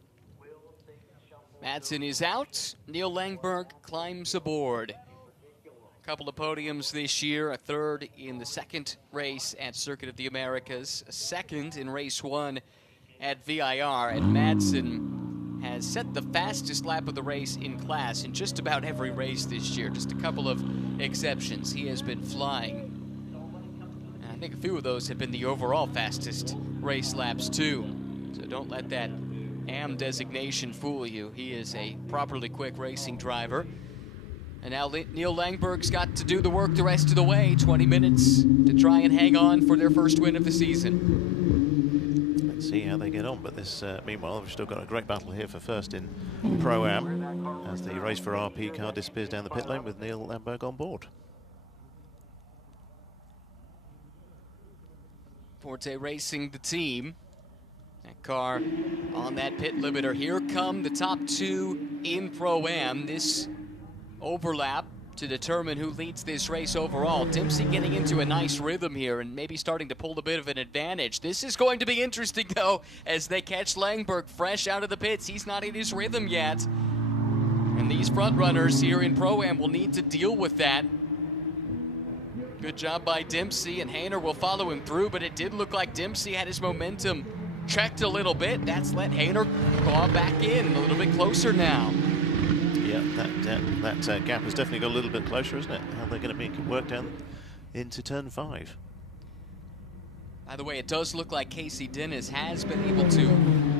Madsen is out. Neil Langberg climbs aboard. A couple of podiums this year, a third in the second race at Circuit of the Americas, a second in race 1 at VIR, and Madsen has set the fastest lap of the race in class in just about every race this year. Just a couple of exceptions. He has been flying. And I think a few of those have been the overall fastest race laps too. So don't let that AM designation fool you. He is a properly quick racing driver. And now Neil Langberg's got to do the work the rest of the way. 20 minutes to try and hang on for their first win of the season. Let's see how they get on, but this, meanwhile, we've still got a great battle here for first in Pro-Am as the race for RP car disappears down the pit lane with Neil Langberg on board. Forte Racing, the team. That car on that pit limiter. Here come the top two in Pro-Am. This overlap to determine who leads this race overall. Dempsey getting into a nice rhythm here and maybe starting to pull a bit of an advantage. This is going to be interesting, though, as they catch Langberg fresh out of the pits. He's not in his rhythm yet. And these front runners here in Pro-Am will need to deal with that. Good job by Dempsey, and Hainer will follow him through, but it did look like Dempsey had his momentum checked a little bit. That's let Hainer claw back in a little bit closer now. Yeah, that gap has definitely got a little bit closer, isn't it? How they're going to make it work down into turn 5. By the way, it does look like Casey Dennis has been able to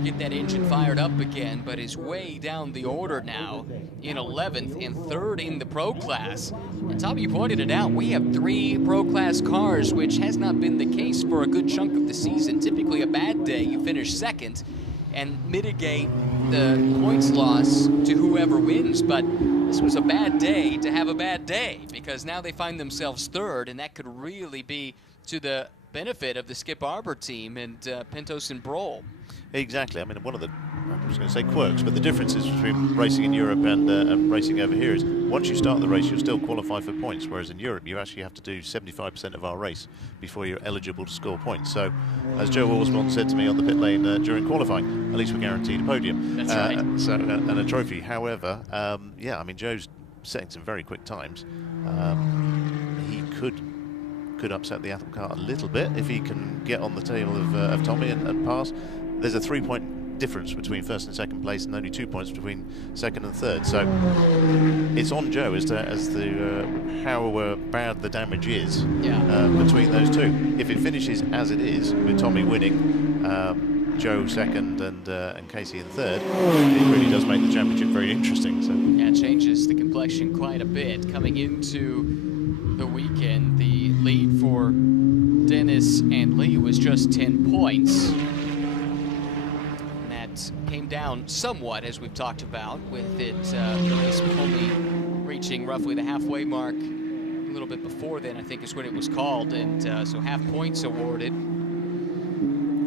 get that engine fired up again, but is way down the order now in 11th and 3rd in the Pro Class. And Tommy, you pointed it out, we have 3 Pro Class cars, which has not been the case for a good chunk of the season. Typically a bad day, you finish 2nd and mitigate the points loss to whoever wins, but this was a bad day to have a bad day, because now they find themselves 3rd, and that could really be to the benefit of the Skip Arbor team and Pintos and Broll. Exactly. I mean, one of the, I was going to say quirks, but the differences between racing in Europe and racing over here is once you start the race, you'll still qualify for points, whereas in Europe, you actually have to do 75% of our race before you're eligible to score points. So, as Joe Alsmont said to me on the pit lane during qualifying, at least we're guaranteed a podium. That's right. And a trophy. However, yeah, I mean, Joe's setting some very quick times. He could upset the apple cart a little bit if he can get on the tail of Tommy and pass. There's a 3-point difference between 1st and 2nd place, and only 2 points between 2nd and 3rd. So it's on Joe as to how bad the damage is between those two. If it finishes as it is, with Tommy winning, Joe 2nd and Casey in 3rd, it really does make the championship very interesting. So yeah, it changes the complexion quite a bit. Coming into the weekend, the lead for Dennis and Lee was just 10 points. And that came down somewhat, as we've talked about, with it the race only reaching roughly the halfway mark a little bit before then, I think is what it was called, and so half points awarded.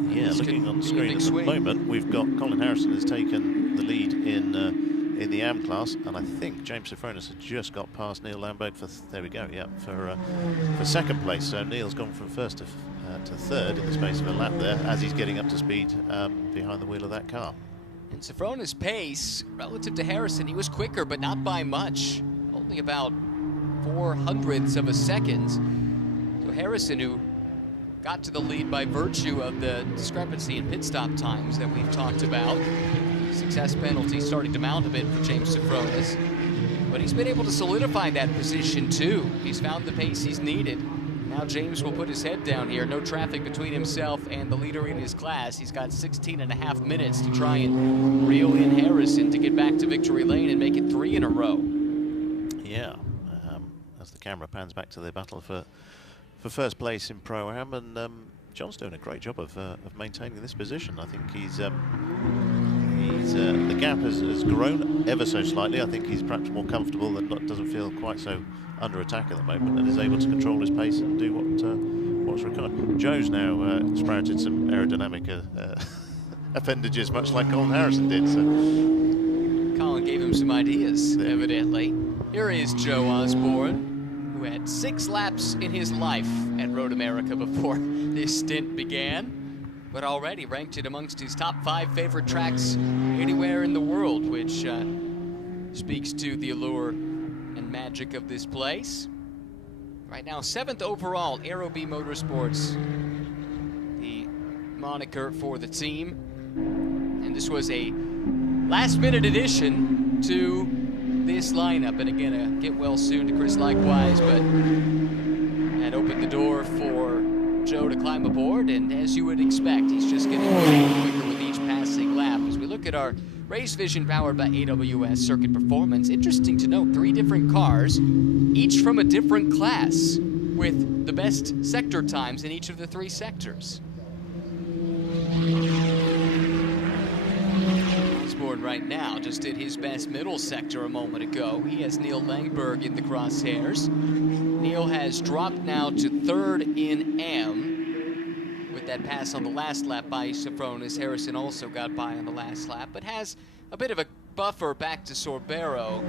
Yeah, looking on the screen at the moment, we've got Colin Harrison has taken the lead in the AM class, and I think James Sofronis has just got past Neil Lamberg for, there we go, yeah, for 2nd place. So Neil's gone from 1st to 3rd in the space of a lap there, as he's getting up to speed behind the wheel of that car. And Sofronis' pace, relative to Harrison, he was quicker, but not by much. Only about 0.04 of a second. So Harrison, who got to the lead by virtue of the discrepancy in pit stop times that we've talked about. Success penalty starting to mount a bit for James Sofronis, but he's been able to solidify that position too. He's found the pace he's needed. Now James will put his head down here. No traffic between himself and the leader in his class. He's got 16.5 minutes to try and reel in Harrison to get back to victory lane and make it 3 in a row. Yeah, as the camera pans back to the battle for 1st place in Pro-Am, and John's doing a great job of maintaining this position. I think he's the gap has grown ever so slightly. I think he's perhaps more comfortable and doesn't feel quite so under attack at the moment, and is able to control his pace and do what's required. Joe's now sprouted some aerodynamic appendages, much like Colin Harrison did. So Colin gave him some ideas, evidently. Here is Joe Osborne, who had 6 laps in his life at Road America before this stint began, but already ranked it amongst his top 5 favorite tracks anywhere in the world, which speaks to the allure and magic of this place. Right now, 7th overall, SRO Motorsports, the moniker for the team. And this was a last-minute addition to this lineup. And again, get well soon to Chris likewise, but that opened the door for Joe to climb aboard, and as you would expect, he's just getting quicker with each passing lap. As we look at our race vision powered by AWS Circuit Performance, interesting to note, 3 different cars, each from a different class, with the best sector times in each of the 3 sectors. Osborne right now just did his best middle sector a moment ago. He has Neil Langberg in the crosshairs. Neil has dropped now to 3rd in AM with had that pass on the last lap by Sofronis. Harrison also got by on the last lap, but has a bit of a buffer back to Sorbero.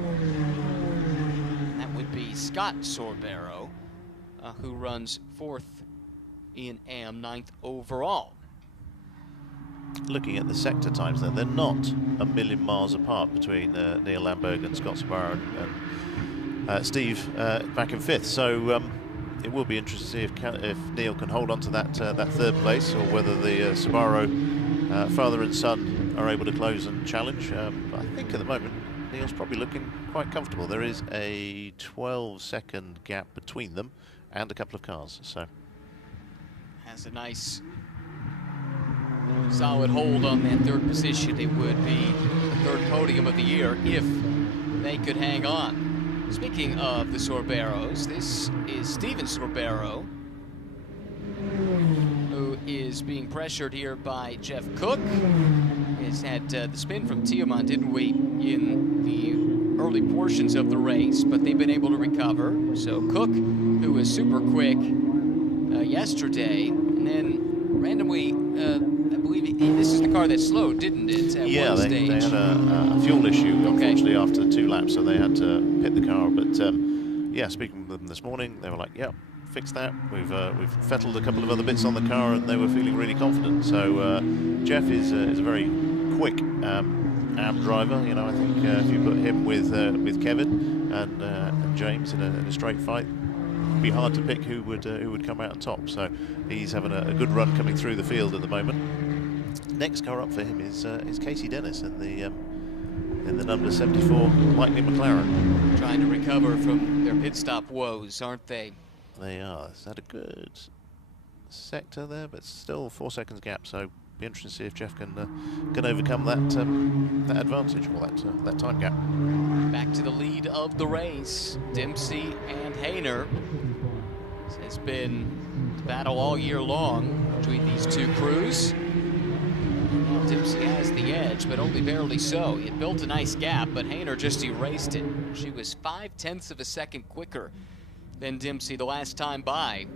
That would be Scott Sorbero, who runs 4th in AM, 9th overall. Looking at the sector times there, they're not a million miles apart between Neil Lamberg and Scott Sbarro and Steve back in 5th. So it will be interesting to see if Neil can hold on to that 3rd place, or whether the Sbarro father and son are able to close and challenge. But I think at the moment Neil's probably looking quite comfortable. There is a 12-second gap between them and a couple of cars. So has a nice solid hold on that 3rd position. It would be the 3rd podium of the year if they could hang on. Speaking of the Sorberos, this is Steven Sorbero, who is being pressured here by Jeff Cook. He's had the spin from Tillman, didn't we, in the early portions of the race, but they've been able to recover. So Cook, who was super quick yesterday, and then randomly, I believe this is the car that slowed, didn't it, at one stage? They had a fuel issue, unfortunately, after 2 laps, so they had to pit the car. But yeah, speaking with them this morning, they were like, "Yep, fixed that. We've fettled a couple of other bits on the car," and they were feeling really confident. So Jeff is a very quick AM driver. You know, I think if you put him with Kevin and James in a straight fight, it'd be hard to pick who would come out on top. So he's having a good run coming through the field at the moment. Next car up for him is Casey Dennis in the number 74 Lightning McLaren. Trying to recover from their pit stop woes, aren't they? They are. Is that a good sector there? But still 4 seconds gap. So be interesting to see if Jeff can overcome that advantage, or that time gap. Back to the lead of the race, Dempsey and Hainer. This has been a battle all year long between these two crews. Now Dempsey has the edge, but only barely so. It built a nice gap, but Hainer just erased it. She was 0.5 of a second quicker than Dempsey the last time by.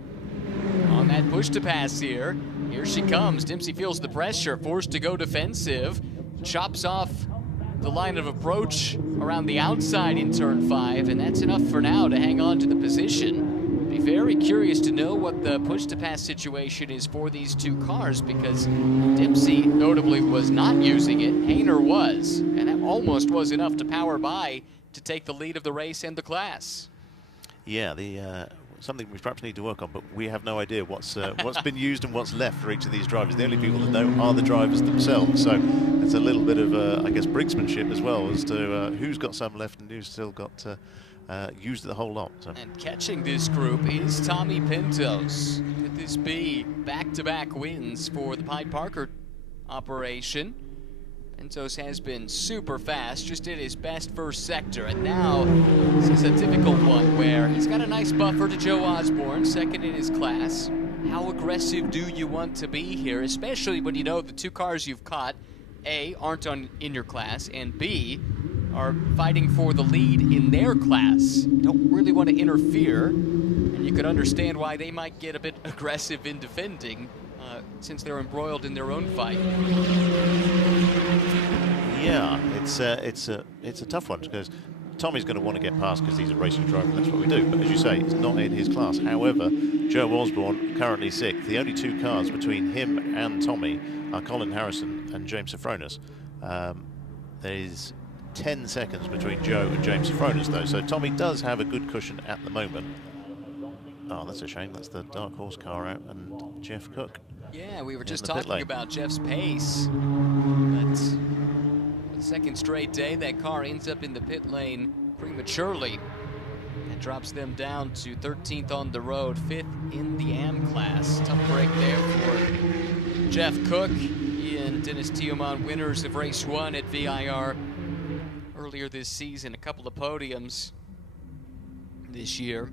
On that push to pass here. Here she comes. Dempsey feels the pressure, forced to go defensive. Chops off the line of approach around the outside in turn 5, and that's enough for now to hang on to the position. Be very curious to know what the push to pass situation is for these two cars, because Dempsey notably was not using it. Hainer was, and that almost was enough to power by to take the lead of the race and the class. Yeah, something we perhaps need to work on, but we have no idea what's been used and what's left for each of these drivers. The only people that know are the drivers themselves. So it's a little bit of, I guess, brinksmanship as well as to who's got some left and who's still got used the whole lot. So. And catching this group is Tommy Pintos. Could this be back-to-back wins for the Pied Parker operation? Pintos has been super fast, just did his best first sector, and now this is a difficult one where he's got a nice buffer to Joe Osborne, second in his class. How aggressive do you want to be here, especially when you know the two cars you've caught, A, aren't in your class, and B, are fighting for the lead in their class. You don't really want to interfere, and you could understand why they might get a bit aggressive in defending, since they're embroiled in their own fight. Yeah, it's a tough one, because Tommy's going to want to get past because he's a racing driver, and that's what we do. But as you say, it's not in his class. However, Joe Osborne, currently 6th. The only 2 cars between him and Tommy are Colin Harrison and James Sofronis. There is 10 seconds between Joe and James Sofronis, though, so Tommy does have a good cushion at the moment. Oh, that's a shame. That's the Dark Horse car out, and Jeff Cook. Yeah, we were just talking about Jeff's pace. But for the second straight day, that car ends up in the pit lane prematurely. That drops them down to 13th on the road, 5th in the AM class. Tough break there for Jeff Cook. He and Dennis Tillman, winners of race 1 at VIR earlier this season. A couple of podiums this year.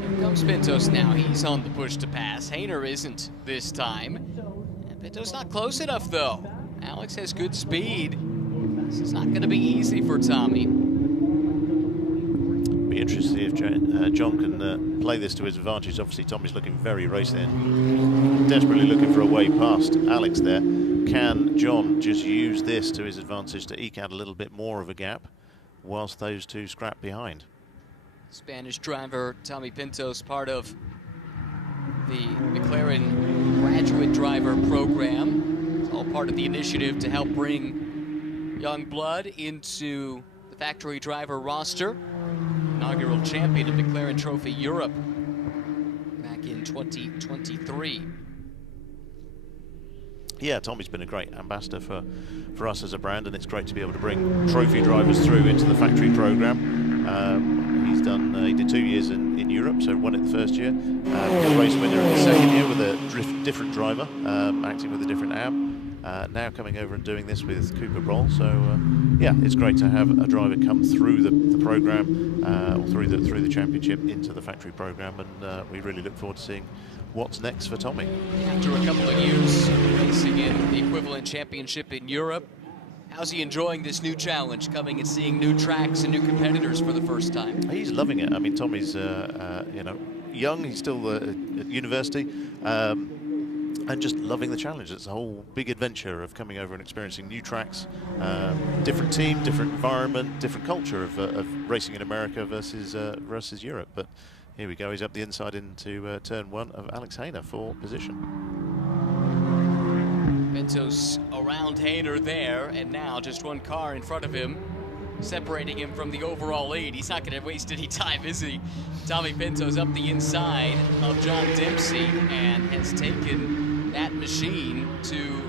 Here comes Pintos now. He's on the push to pass. Hainer isn't this time. And Pintos not close enough, though. Alex has good speed. This is not going to be easy for Tommy. Be interested to see if if John can play this to his advantage. Obviously, Tommy's looking very racing, desperately looking for a way past Alex there. Can John just use this to his advantage to eke out a little bit more of a gap whilst those two scrap behind? Spanish driver Tommy Pintos, part of the McLaren graduate driver program. It's all part of the initiative to help bring young blood into the factory driver roster. Inaugural champion of McLaren Trophy Europe back in 2023. Yeah, Tommy's been a great ambassador for us as a brand, and it's great to be able to bring trophy drivers through into the factory program. He did 2 years in Europe, so won it the first year. Race winner in the second year with a different driver, acting with a different AM. Now coming over and doing this with Cooper Broll. So yeah, it's great to have a driver come through the program or through the championship into the factory program, and we really look forward to seeing what's next for Tommy. After a couple of years racing in the equivalent championship in Europe, how's he enjoying this new challenge, coming and seeing new tracks and new competitors for the first time? He's loving it. I mean, Tommy's young. He's still at university, and just loving the challenge. It's a whole big adventure of coming over and experiencing new tracks, different team, different environment, different culture of racing in America versus Europe. But here we go. He's up the inside into turn one of Alex Hainer for position. Pintos around Hainer there, and now just one car in front of him, separating him from the overall lead. He's not going to waste any time, is he? Tommy Pintos up the inside of John Dempsey and has taken that machine to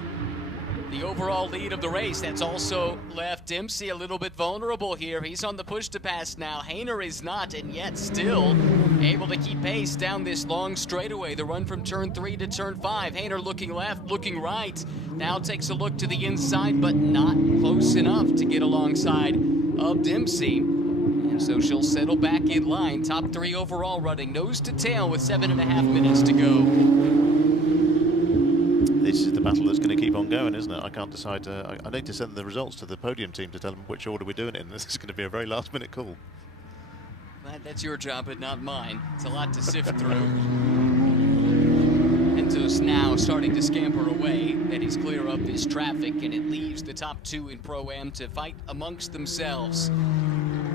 the overall lead of the race. That's also left Dempsey a little bit vulnerable here. He's on the push to pass now. Hainer is not, and yet still able to keep pace down this long straightaway. The run from turn 3 to turn 5. Hainer looking left, looking right. Now takes a look to the inside, but not close enough to get alongside of Dempsey. And so she'll settle back in line. Top 3 overall, running nose to tail with 7.5 minutes to go. This is the battle that's going to keep on going, isn't it? I can't decide. I need to send the results to the podium team to tell them which order we're doing it in. This is going to be a very last-minute call. Glad that's your job, but not mine. It's a lot to sift through. Pintos now starting to scamper away. Then he's clear of this traffic, and it leaves the top 2 in Pro-Am to fight amongst themselves.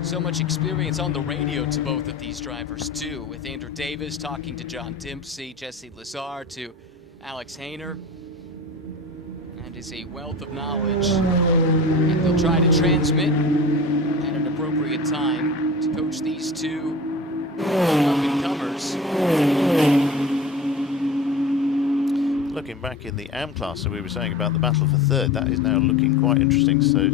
So much experience on the radio to both of these drivers, too, with Andrew Davis talking to John Dempsey, Jesse Lazare to Alex Hainer. That is a wealth of knowledge, and they'll try to transmit at an appropriate time to coach these two up-and-comers. Looking back in the AM class, so we were saying about the battle for third, that is now looking quite interesting. So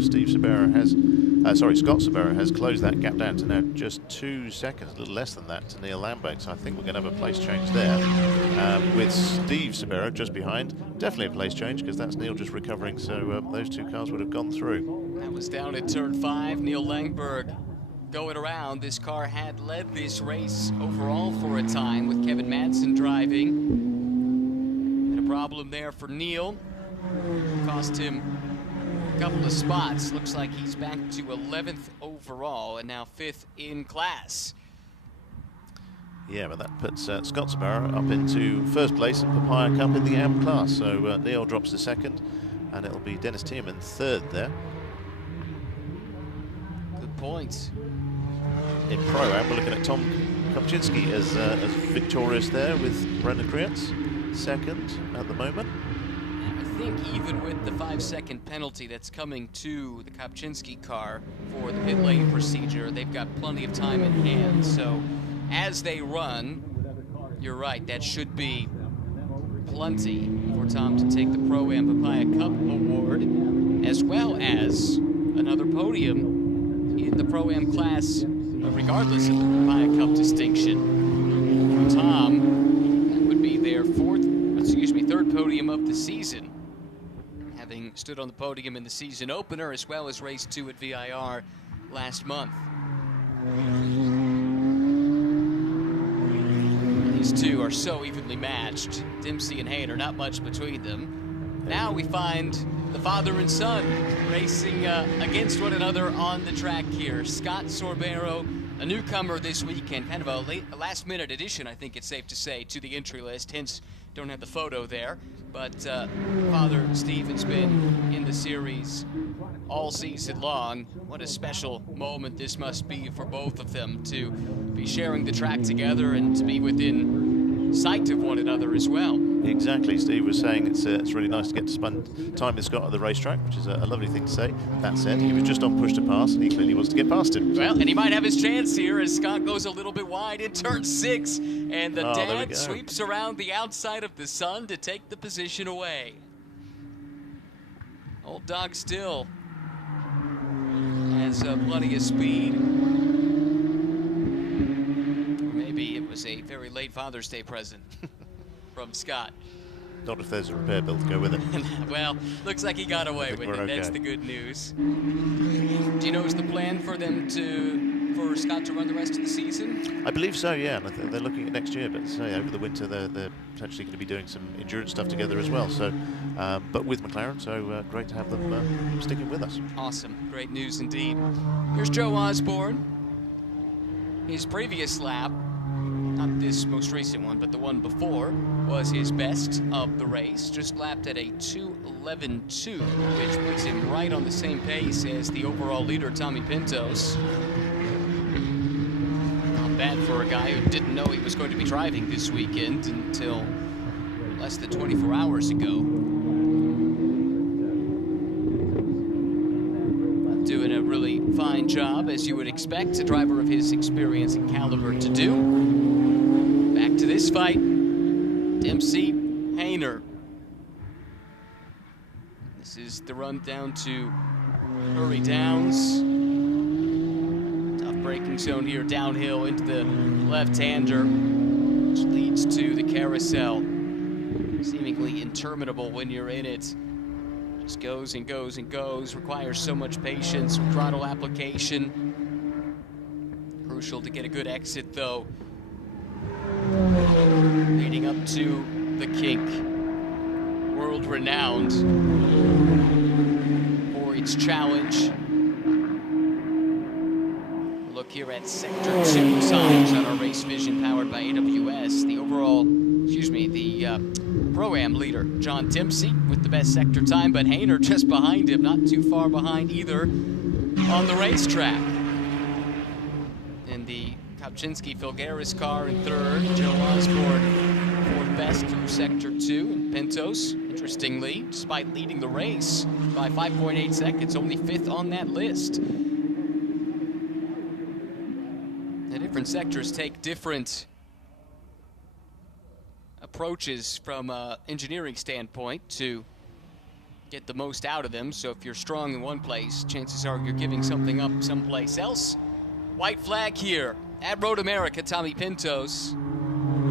Scott Sabera has closed that gap down to now just 2 seconds, a little less than that, to Neil Lambert. So I think we're going to have a place change there. With Steve Sabera just behind, definitely a place change because that's Neil just recovering. So those 2 cars would have gone through. That was down at turn 5. Neil Langberg going around. This car had led this race overall for a time with Kevin Madsen driving. Problem there for Neil. Cost him a couple of spots. Looks like he's back to 11th overall and now 5th in class. Yeah, but that puts Scott Sabara up into first place and Papaya Cup in the AM class. So Neil drops to second, and it'll be Dennis Tierman third there. Good points. In Pro-Am, we're looking at Tom Kopczynski as victorious there with Brendan Kriotz. Second at the moment. And I think even with the 5-second penalty that's coming to the Kopczynski car for the pit lane procedure, they've got plenty of time in hand. So as they run, you're right, that should be plenty for Tom to take the Pro-Am Papaya Cup award, as well as another podium in the Pro-Am class, regardless of the Papaya Cup distinction. For Tom, that would be their third podium of the season, having stood on the podium in the season opener as well as race 2 at VIR last month. These two are so evenly matched. Dempsey and Hainer, not much between them. Now we find the father and son racing against one another on the track here. Scott Sorbero a newcomer this weekend, kind of a last-minute addition, I think it's safe to say, to the entry list, hence don't have the photo there. But Father Steven's been in the series all season long. What a special moment this must be for both of them to be sharing the track together and to be within sight of one another as well. Exactly, Steve was saying it's really nice to get to spend time with Scott at the racetrack, which is a lovely thing to say. That said, he was just on push to pass, and he clearly wants to get past him. Well, and he might have his chance here as Scott goes a little bit wide in turn 6, and the dad sweeps around the outside of the sun to take the position away. Old dog still has plenty of speed. Or maybe it was a very late Father's Day present from Scott. Not if there's a repair bill to go with it. Well, looks like he got away with it. Okay. That's the good news. Do you know, is the plan for them for Scott to run the rest of the season? I believe so, yeah. And I think they're looking at next year, but over the winter they're potentially going to be doing some endurance stuff together as well. So, but with McLaren, so great to have them sticking with us. Awesome, great news indeed. Here's Joe Osborne. His previous lap, not this most recent one, but the one before, was his best of the race. Just lapped at a 2:11.2, which puts him right on the same pace as the overall leader, Tommy Pintos. Not bad for a guy who didn't know he was going to be driving this weekend until less than 24 hours ago. Doing a really fine job, as you would expect a driver of his experience and caliber to do. Back to this fight, Dempsey, Hainer. This is the run down to Hurry Downs. Tough braking zone here downhill into the left-hander, which leads to the carousel. Seemingly interminable when you're in it. Just goes and goes and goes, requires so much patience with throttle application. Crucial to get a good exit though. Leading up to the kink, world-renowned for its challenge. Look here at Sector 2 times on our race vision powered by AWS. The Pro-Am leader, John Dempsey, with the best sector time, but Hainer just behind him, not too far behind either on the racetrack. And the Kopczynski-Filgaris car in third, Joe Osborne fourth best through Sector 2, and Pintos, interestingly, despite leading the race by 5.8 seconds, only fifth on that list. The different sectors take different approaches from an engineering standpoint to get the most out of them. So if you're strong in one place, chances are you're giving something up someplace else. White flag here at Road America. Tommy Pintos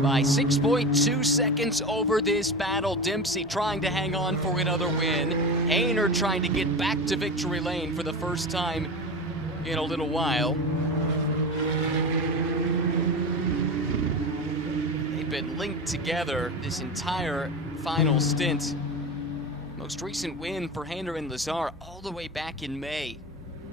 by 6.2 seconds over this battle. Dempsey trying to hang on for another win. Hainer trying to get back to victory lane for the first time in a little while. They've been linked together this entire final stint. Most recent win for Hainer and Lazare all the way back in May.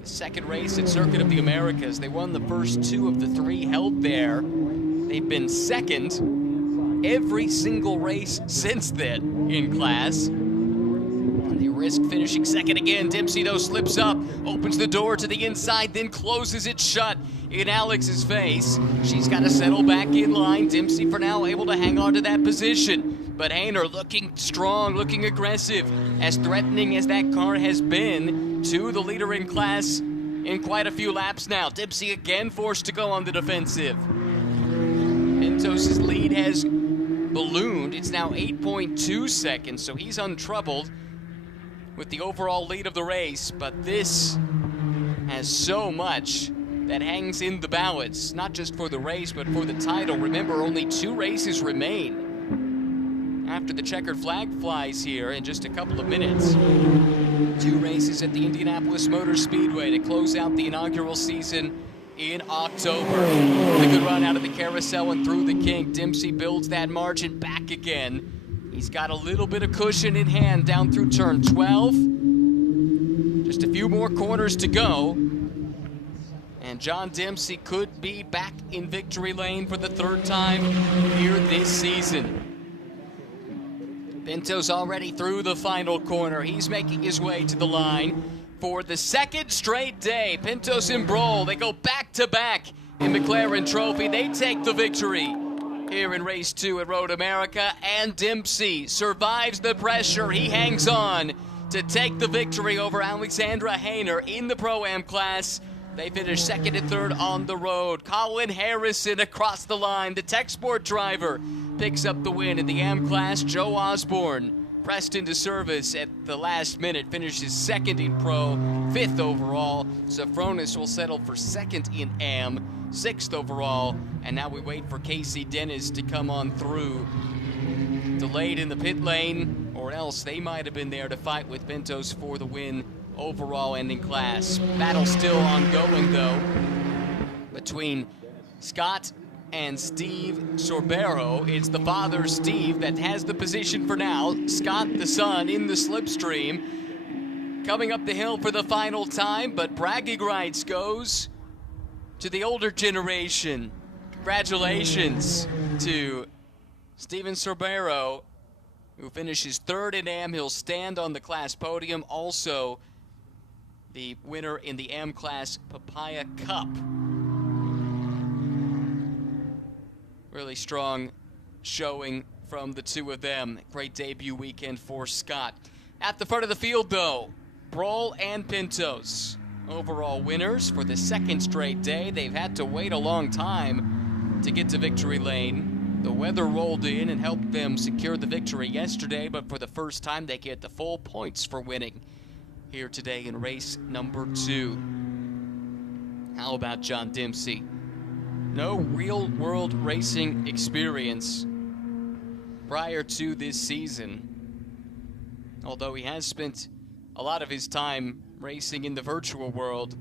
The second race at Circuit of the Americas. They won the first two of the three held there. They've been second every single race since then in class. And they risk finishing second again. Dempsey, though, slips up, opens the door to the inside, then closes it shut in Alex's face. She's got to settle back in line. Dempsey, for now, able to hang on to that position. But Hainer looking strong, looking aggressive, as threatening as that car has been to the leader in class in quite a few laps now. Dempsey again forced to go on the defensive. Pintos' lead has ballooned. It's now 8.2 seconds, so he's untroubled with the overall lead of the race. But this has so much that hangs in the balance, not just for the race, but for the title. Remember, only 2 races remain after the checkered flag flies here in just a couple of minutes. 2 races at the Indianapolis Motor Speedway to close out the inaugural season in October. The good run out of the carousel and through the kink. Dempsey builds that margin back again. He's got a little bit of cushion in hand down through turn 12. Just a few more corners to go. And John Dempsey could be back in victory lane for the third time here this season. Pinto's already through the final corner. He's making his way to the line for the second straight day. Pintos and Broll, they go back-to-back in McLaren Trophy. They take the victory here in Race 2 at Road America. And Dempsey survives the pressure. He hangs on to take the victory over Alexander Hainer in the Pro-Am class. They finish second and third on the road. Colin Harrison across the line. The Tech Sport driver picks up the win in the Am class. Joe Osborne pressed into service at the last minute, finishes second in Pro, fifth overall. Safronis will settle for second in Am, sixth overall. And now we wait for Casey Dennis to come on through. Delayed in the pit lane, or else they might have been there to fight with Pintos for the win overall and in class. Battle still ongoing, though, between Scott and Steve Sorbero. It's the father, Steve, that has the position for now. Scott, the son, in the slipstream, coming up the hill for the final time, but bragging rights goes to the older generation. Congratulations to Steven Sorbero, who finishes third in Am. He'll stand on the class podium. Also, the winner in the Am class Papaya Cup. Really strong showing from the two of them. Great debut weekend for Scott. At the front of the field, though, Broll and Pintos, overall winners for the second straight day. They've had to wait a long time to get to victory lane. The weather rolled in and helped them secure the victory yesterday, but for the first time they get the full points for winning here today in race number 2. How about John Dempsey? No real-world racing experience prior to this season, although he has spent a lot of his time racing in the virtual world.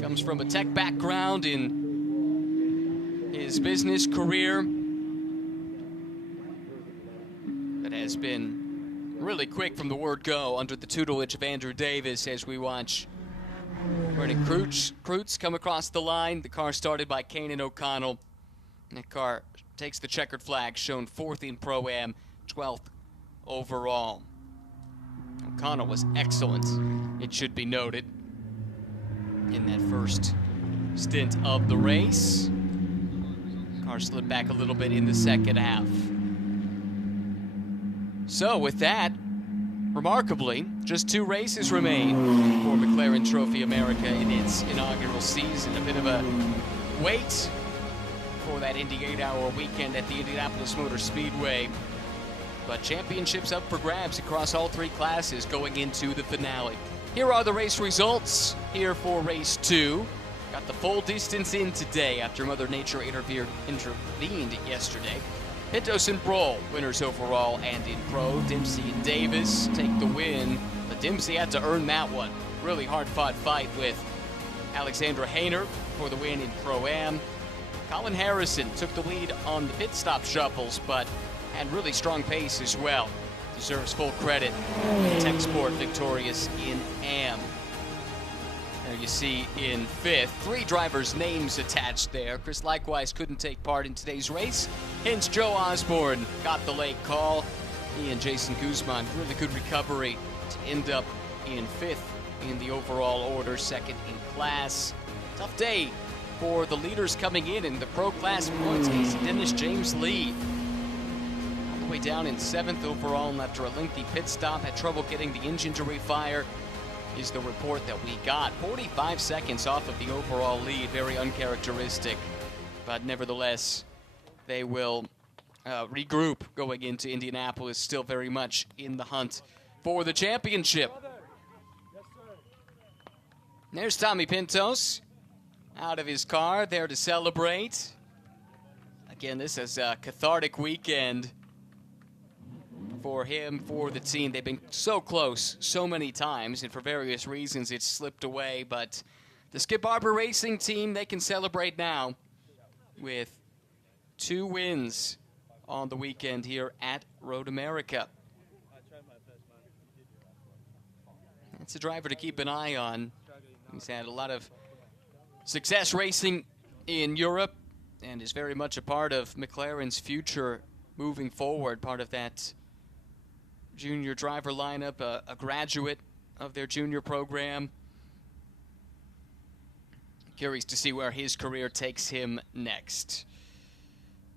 Comes from a tech background in his business career that has been really quick from the word go under the tutelage of Andrew Davis as we watch Vernon Kreutz come across the line. The car started by Kanan O'Connell. That car takes the checkered flag, shown fourth in Pro-Am, 12th overall. O'Connell was excellent, it should be noted, in that first stint of the race. Car slid back a little bit in the second half. So with that, remarkably, just 2 races remain for McLaren Trophy America in its inaugural season. A bit of a wait for that Indy 8-hour weekend at the Indianapolis Motor Speedway. But championships up for grabs across all 3 classes going into the finale. Here are the race results here for race 2. Got the full distance in today after Mother Nature intervened yesterday. Pintos and Broll, winners overall and in Pro. Dempsey and Davis take the win, but Dempsey had to earn that one. Really hard-fought fight with Alexander Hainer for the win in Pro-Am. Colin Harrison took the lead on the pit stop shuffles, but had really strong pace as well. Deserves full credit. Tech Sport victorious in Am. There you see in 5th, 3 drivers' names attached there. Chris likewise couldn't take part in today's race. Hence, Joe Osborne got the late call. He and Jason Guzman, really good recovery to end up in 5th in the overall order, 2nd in class. Tough day for the leaders coming in the Pro Class points. Casey Dennis, James Lee, all the way down in 7th overall, and after a lengthy pit stop, had trouble getting the engine to refire, is the report that we got. 45 seconds off of the overall lead, very uncharacteristic, but nevertheless, they will regroup going into Indianapolis, still very much in the hunt for the championship. There's Tommy Pintos out of his car, there to celebrate. Again, this is a cathartic weekend for him, for the team. They've been so close so many times, and for various reasons it's slipped away, but the Skip Barber Racing team, they can celebrate now with 2 wins on the weekend here at Road America. It's a driver to keep an eye on. He's had a lot of Success racing in Europe and is very much a part of McLaren's future moving forward, part of that junior driver lineup, a graduate of their junior program. Curious to see where his career takes him next.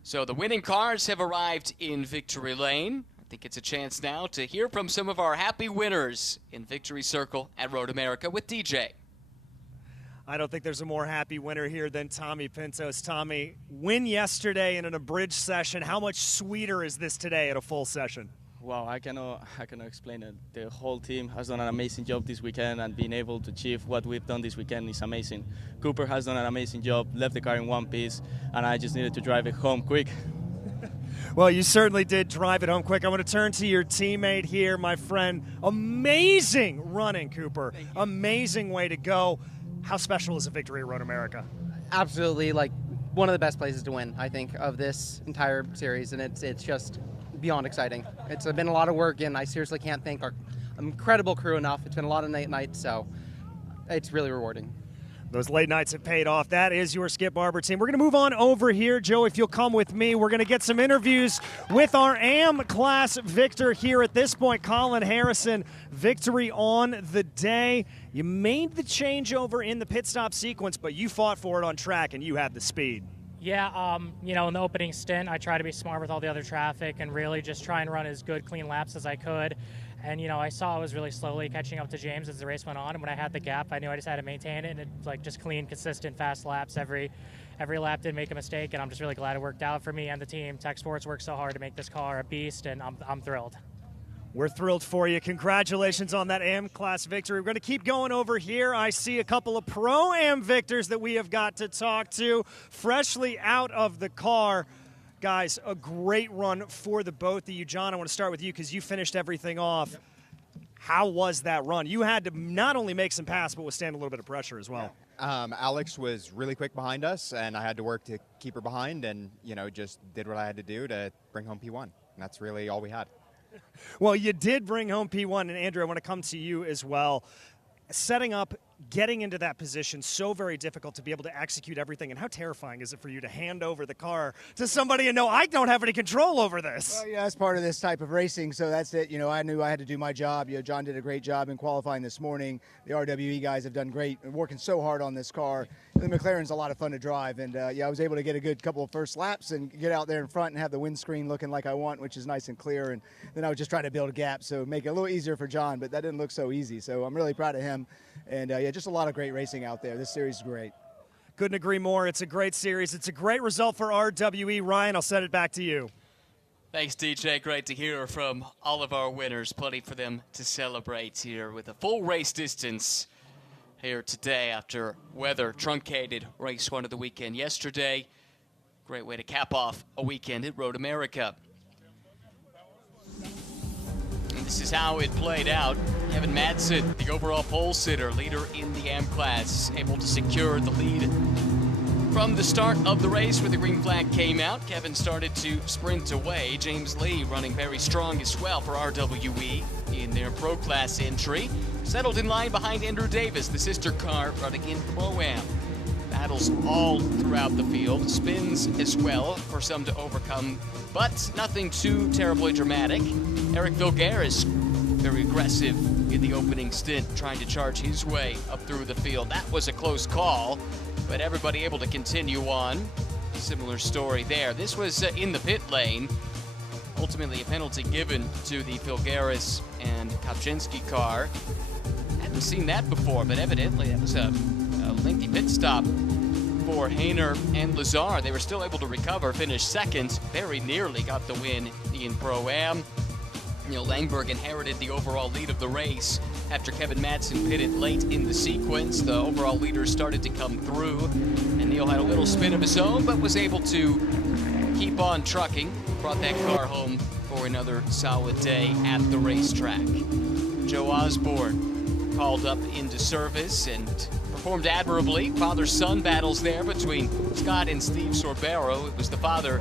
So the winning cars have arrived in victory lane. I think it's a chance now to hear from some of our happy winners in Victory Circle at Road America with DJ. I don't think there's a more happy winner here than Tommy Pintos. Tommy, win yesterday in an abridged session. How much sweeter is this today at a full session? Wow, I cannot explain it. The whole team has done an amazing job this weekend, and being able to achieve what we've done this weekend is amazing. Cooper has done an amazing job, left the car in one piece, and I just needed to drive it home quick. Well, you certainly did drive it home quick. I want to turn to your teammate here, my friend. Amazing running, Cooper. Amazing way to go. How special is a victory at Road America? Absolutely, like one of the best places to win, I think, of this entire series, and it's just beyond exciting. It's been a lot of work, and I seriously can't thank our incredible crew enough. It's been a lot of late nights, so it's really rewarding. Those late nights have paid off. That is your Skip Barber team. We're going to move on over here. Joe, if you'll come with me, we're going to get some interviews with our AM class victor here at this point, Colin Harrison. Victory on the day. You made the changeover in the pit stop sequence, but you fought for it on track, and you had the speed. Yeah, in the opening stint, I tried to be smart with all the other traffic and really just try and run as good, clean laps as I could. And, I saw I was really slowly catching up to James as the race went on. And when I had the gap, I knew I just had to maintain it. And it's like just clean, consistent, fast laps. Every lap didn't make a mistake. And I'm just really glad it worked out for me and the team. Tech Sports worked so hard to make this car a beast, and I'm thrilled. We're thrilled for you. Congratulations on that AM class victory. We're going to keep going over here. I see a couple of Pro-Am victors that we have got to talk to, freshly out of the car. Guys, a great run for the both of you. John, I want to start with you because you finished everything off. How was that run? You had to not only make some pass, but withstand a little bit of pressure as well. Alex was really quick behind us, and I had to work to keep her behind and, just did what I had to do to bring home P1. And that's really all we had. Well, you did bring home P1, and Andrew, I want to come to you as well. Setting up, getting into that position, so very difficult to be able to execute everything. And how terrifying is it for you to hand over the car to somebody and know, I don't have any control over this? Well, yeah, that's part of this type of racing, so that's it. I knew I had to do my job. John did a great job in qualifying this morning. The RWE guys have done great, working so hard on this car. The McLaren's a lot of fun to drive, and I was able to get a good couple of first laps and get out there in front and have the windscreen looking like I want, which is nice and clear. And then I was just trying to build a gap, so make it a little easier for John, but that didn't look so easy. So I'm really proud of him. And, just a lot of great racing out there. This series is great. Couldn't agree more. It's a great series. It's a great result for RWE. Ryan, I'll send it back to you. Thanks, DJ. Great to hear from all of our winners. Plenty for them to celebrate here with a full race distance here today after weather truncated race one of the weekend yesterday. Great way to cap off a weekend at Road America. And this is how it played out. Kevin Madsen, the overall pole sitter, leader in the AM class, able to secure the lead from the start of the race where the green flag came out. Kevin started to sprint away. James Lee running very strong as well for RWE in their Pro Class entry. Settled in line behind Andrew Davis, the sister car running in Pro-Am. Battles all throughout the field. Spins as well for some to overcome, but nothing too terribly dramatic. Eric Vilgaris, very aggressive in the opening stint, trying to charge his way up through the field. That was a close call, but everybody able to continue on. Similar story there. This was in the pit lane. Ultimately a penalty given to the Vilgaris and Kopczynski car. Hadn't seen that before, but evidently that was a lengthy pit stop for Hainer and Lazare. They were still able to recover, finish second, very nearly got the win in Pro-Am. Neil Langberg inherited the overall lead of the race after Kevin Madsen pitted late in the sequence. The overall leaders started to come through, and Neil had a little spin of his own, but was able to keep on trucking. Brought that car home for another solid day at the racetrack. Joe Osborne called up into service and performed admirably. Father-son battles there between Scott and Steve Sorbero. It was the father,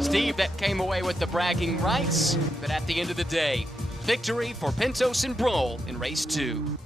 Steve, that came away with the bragging rights. But at the end of the day, victory for Pintos and Brohl in race 2.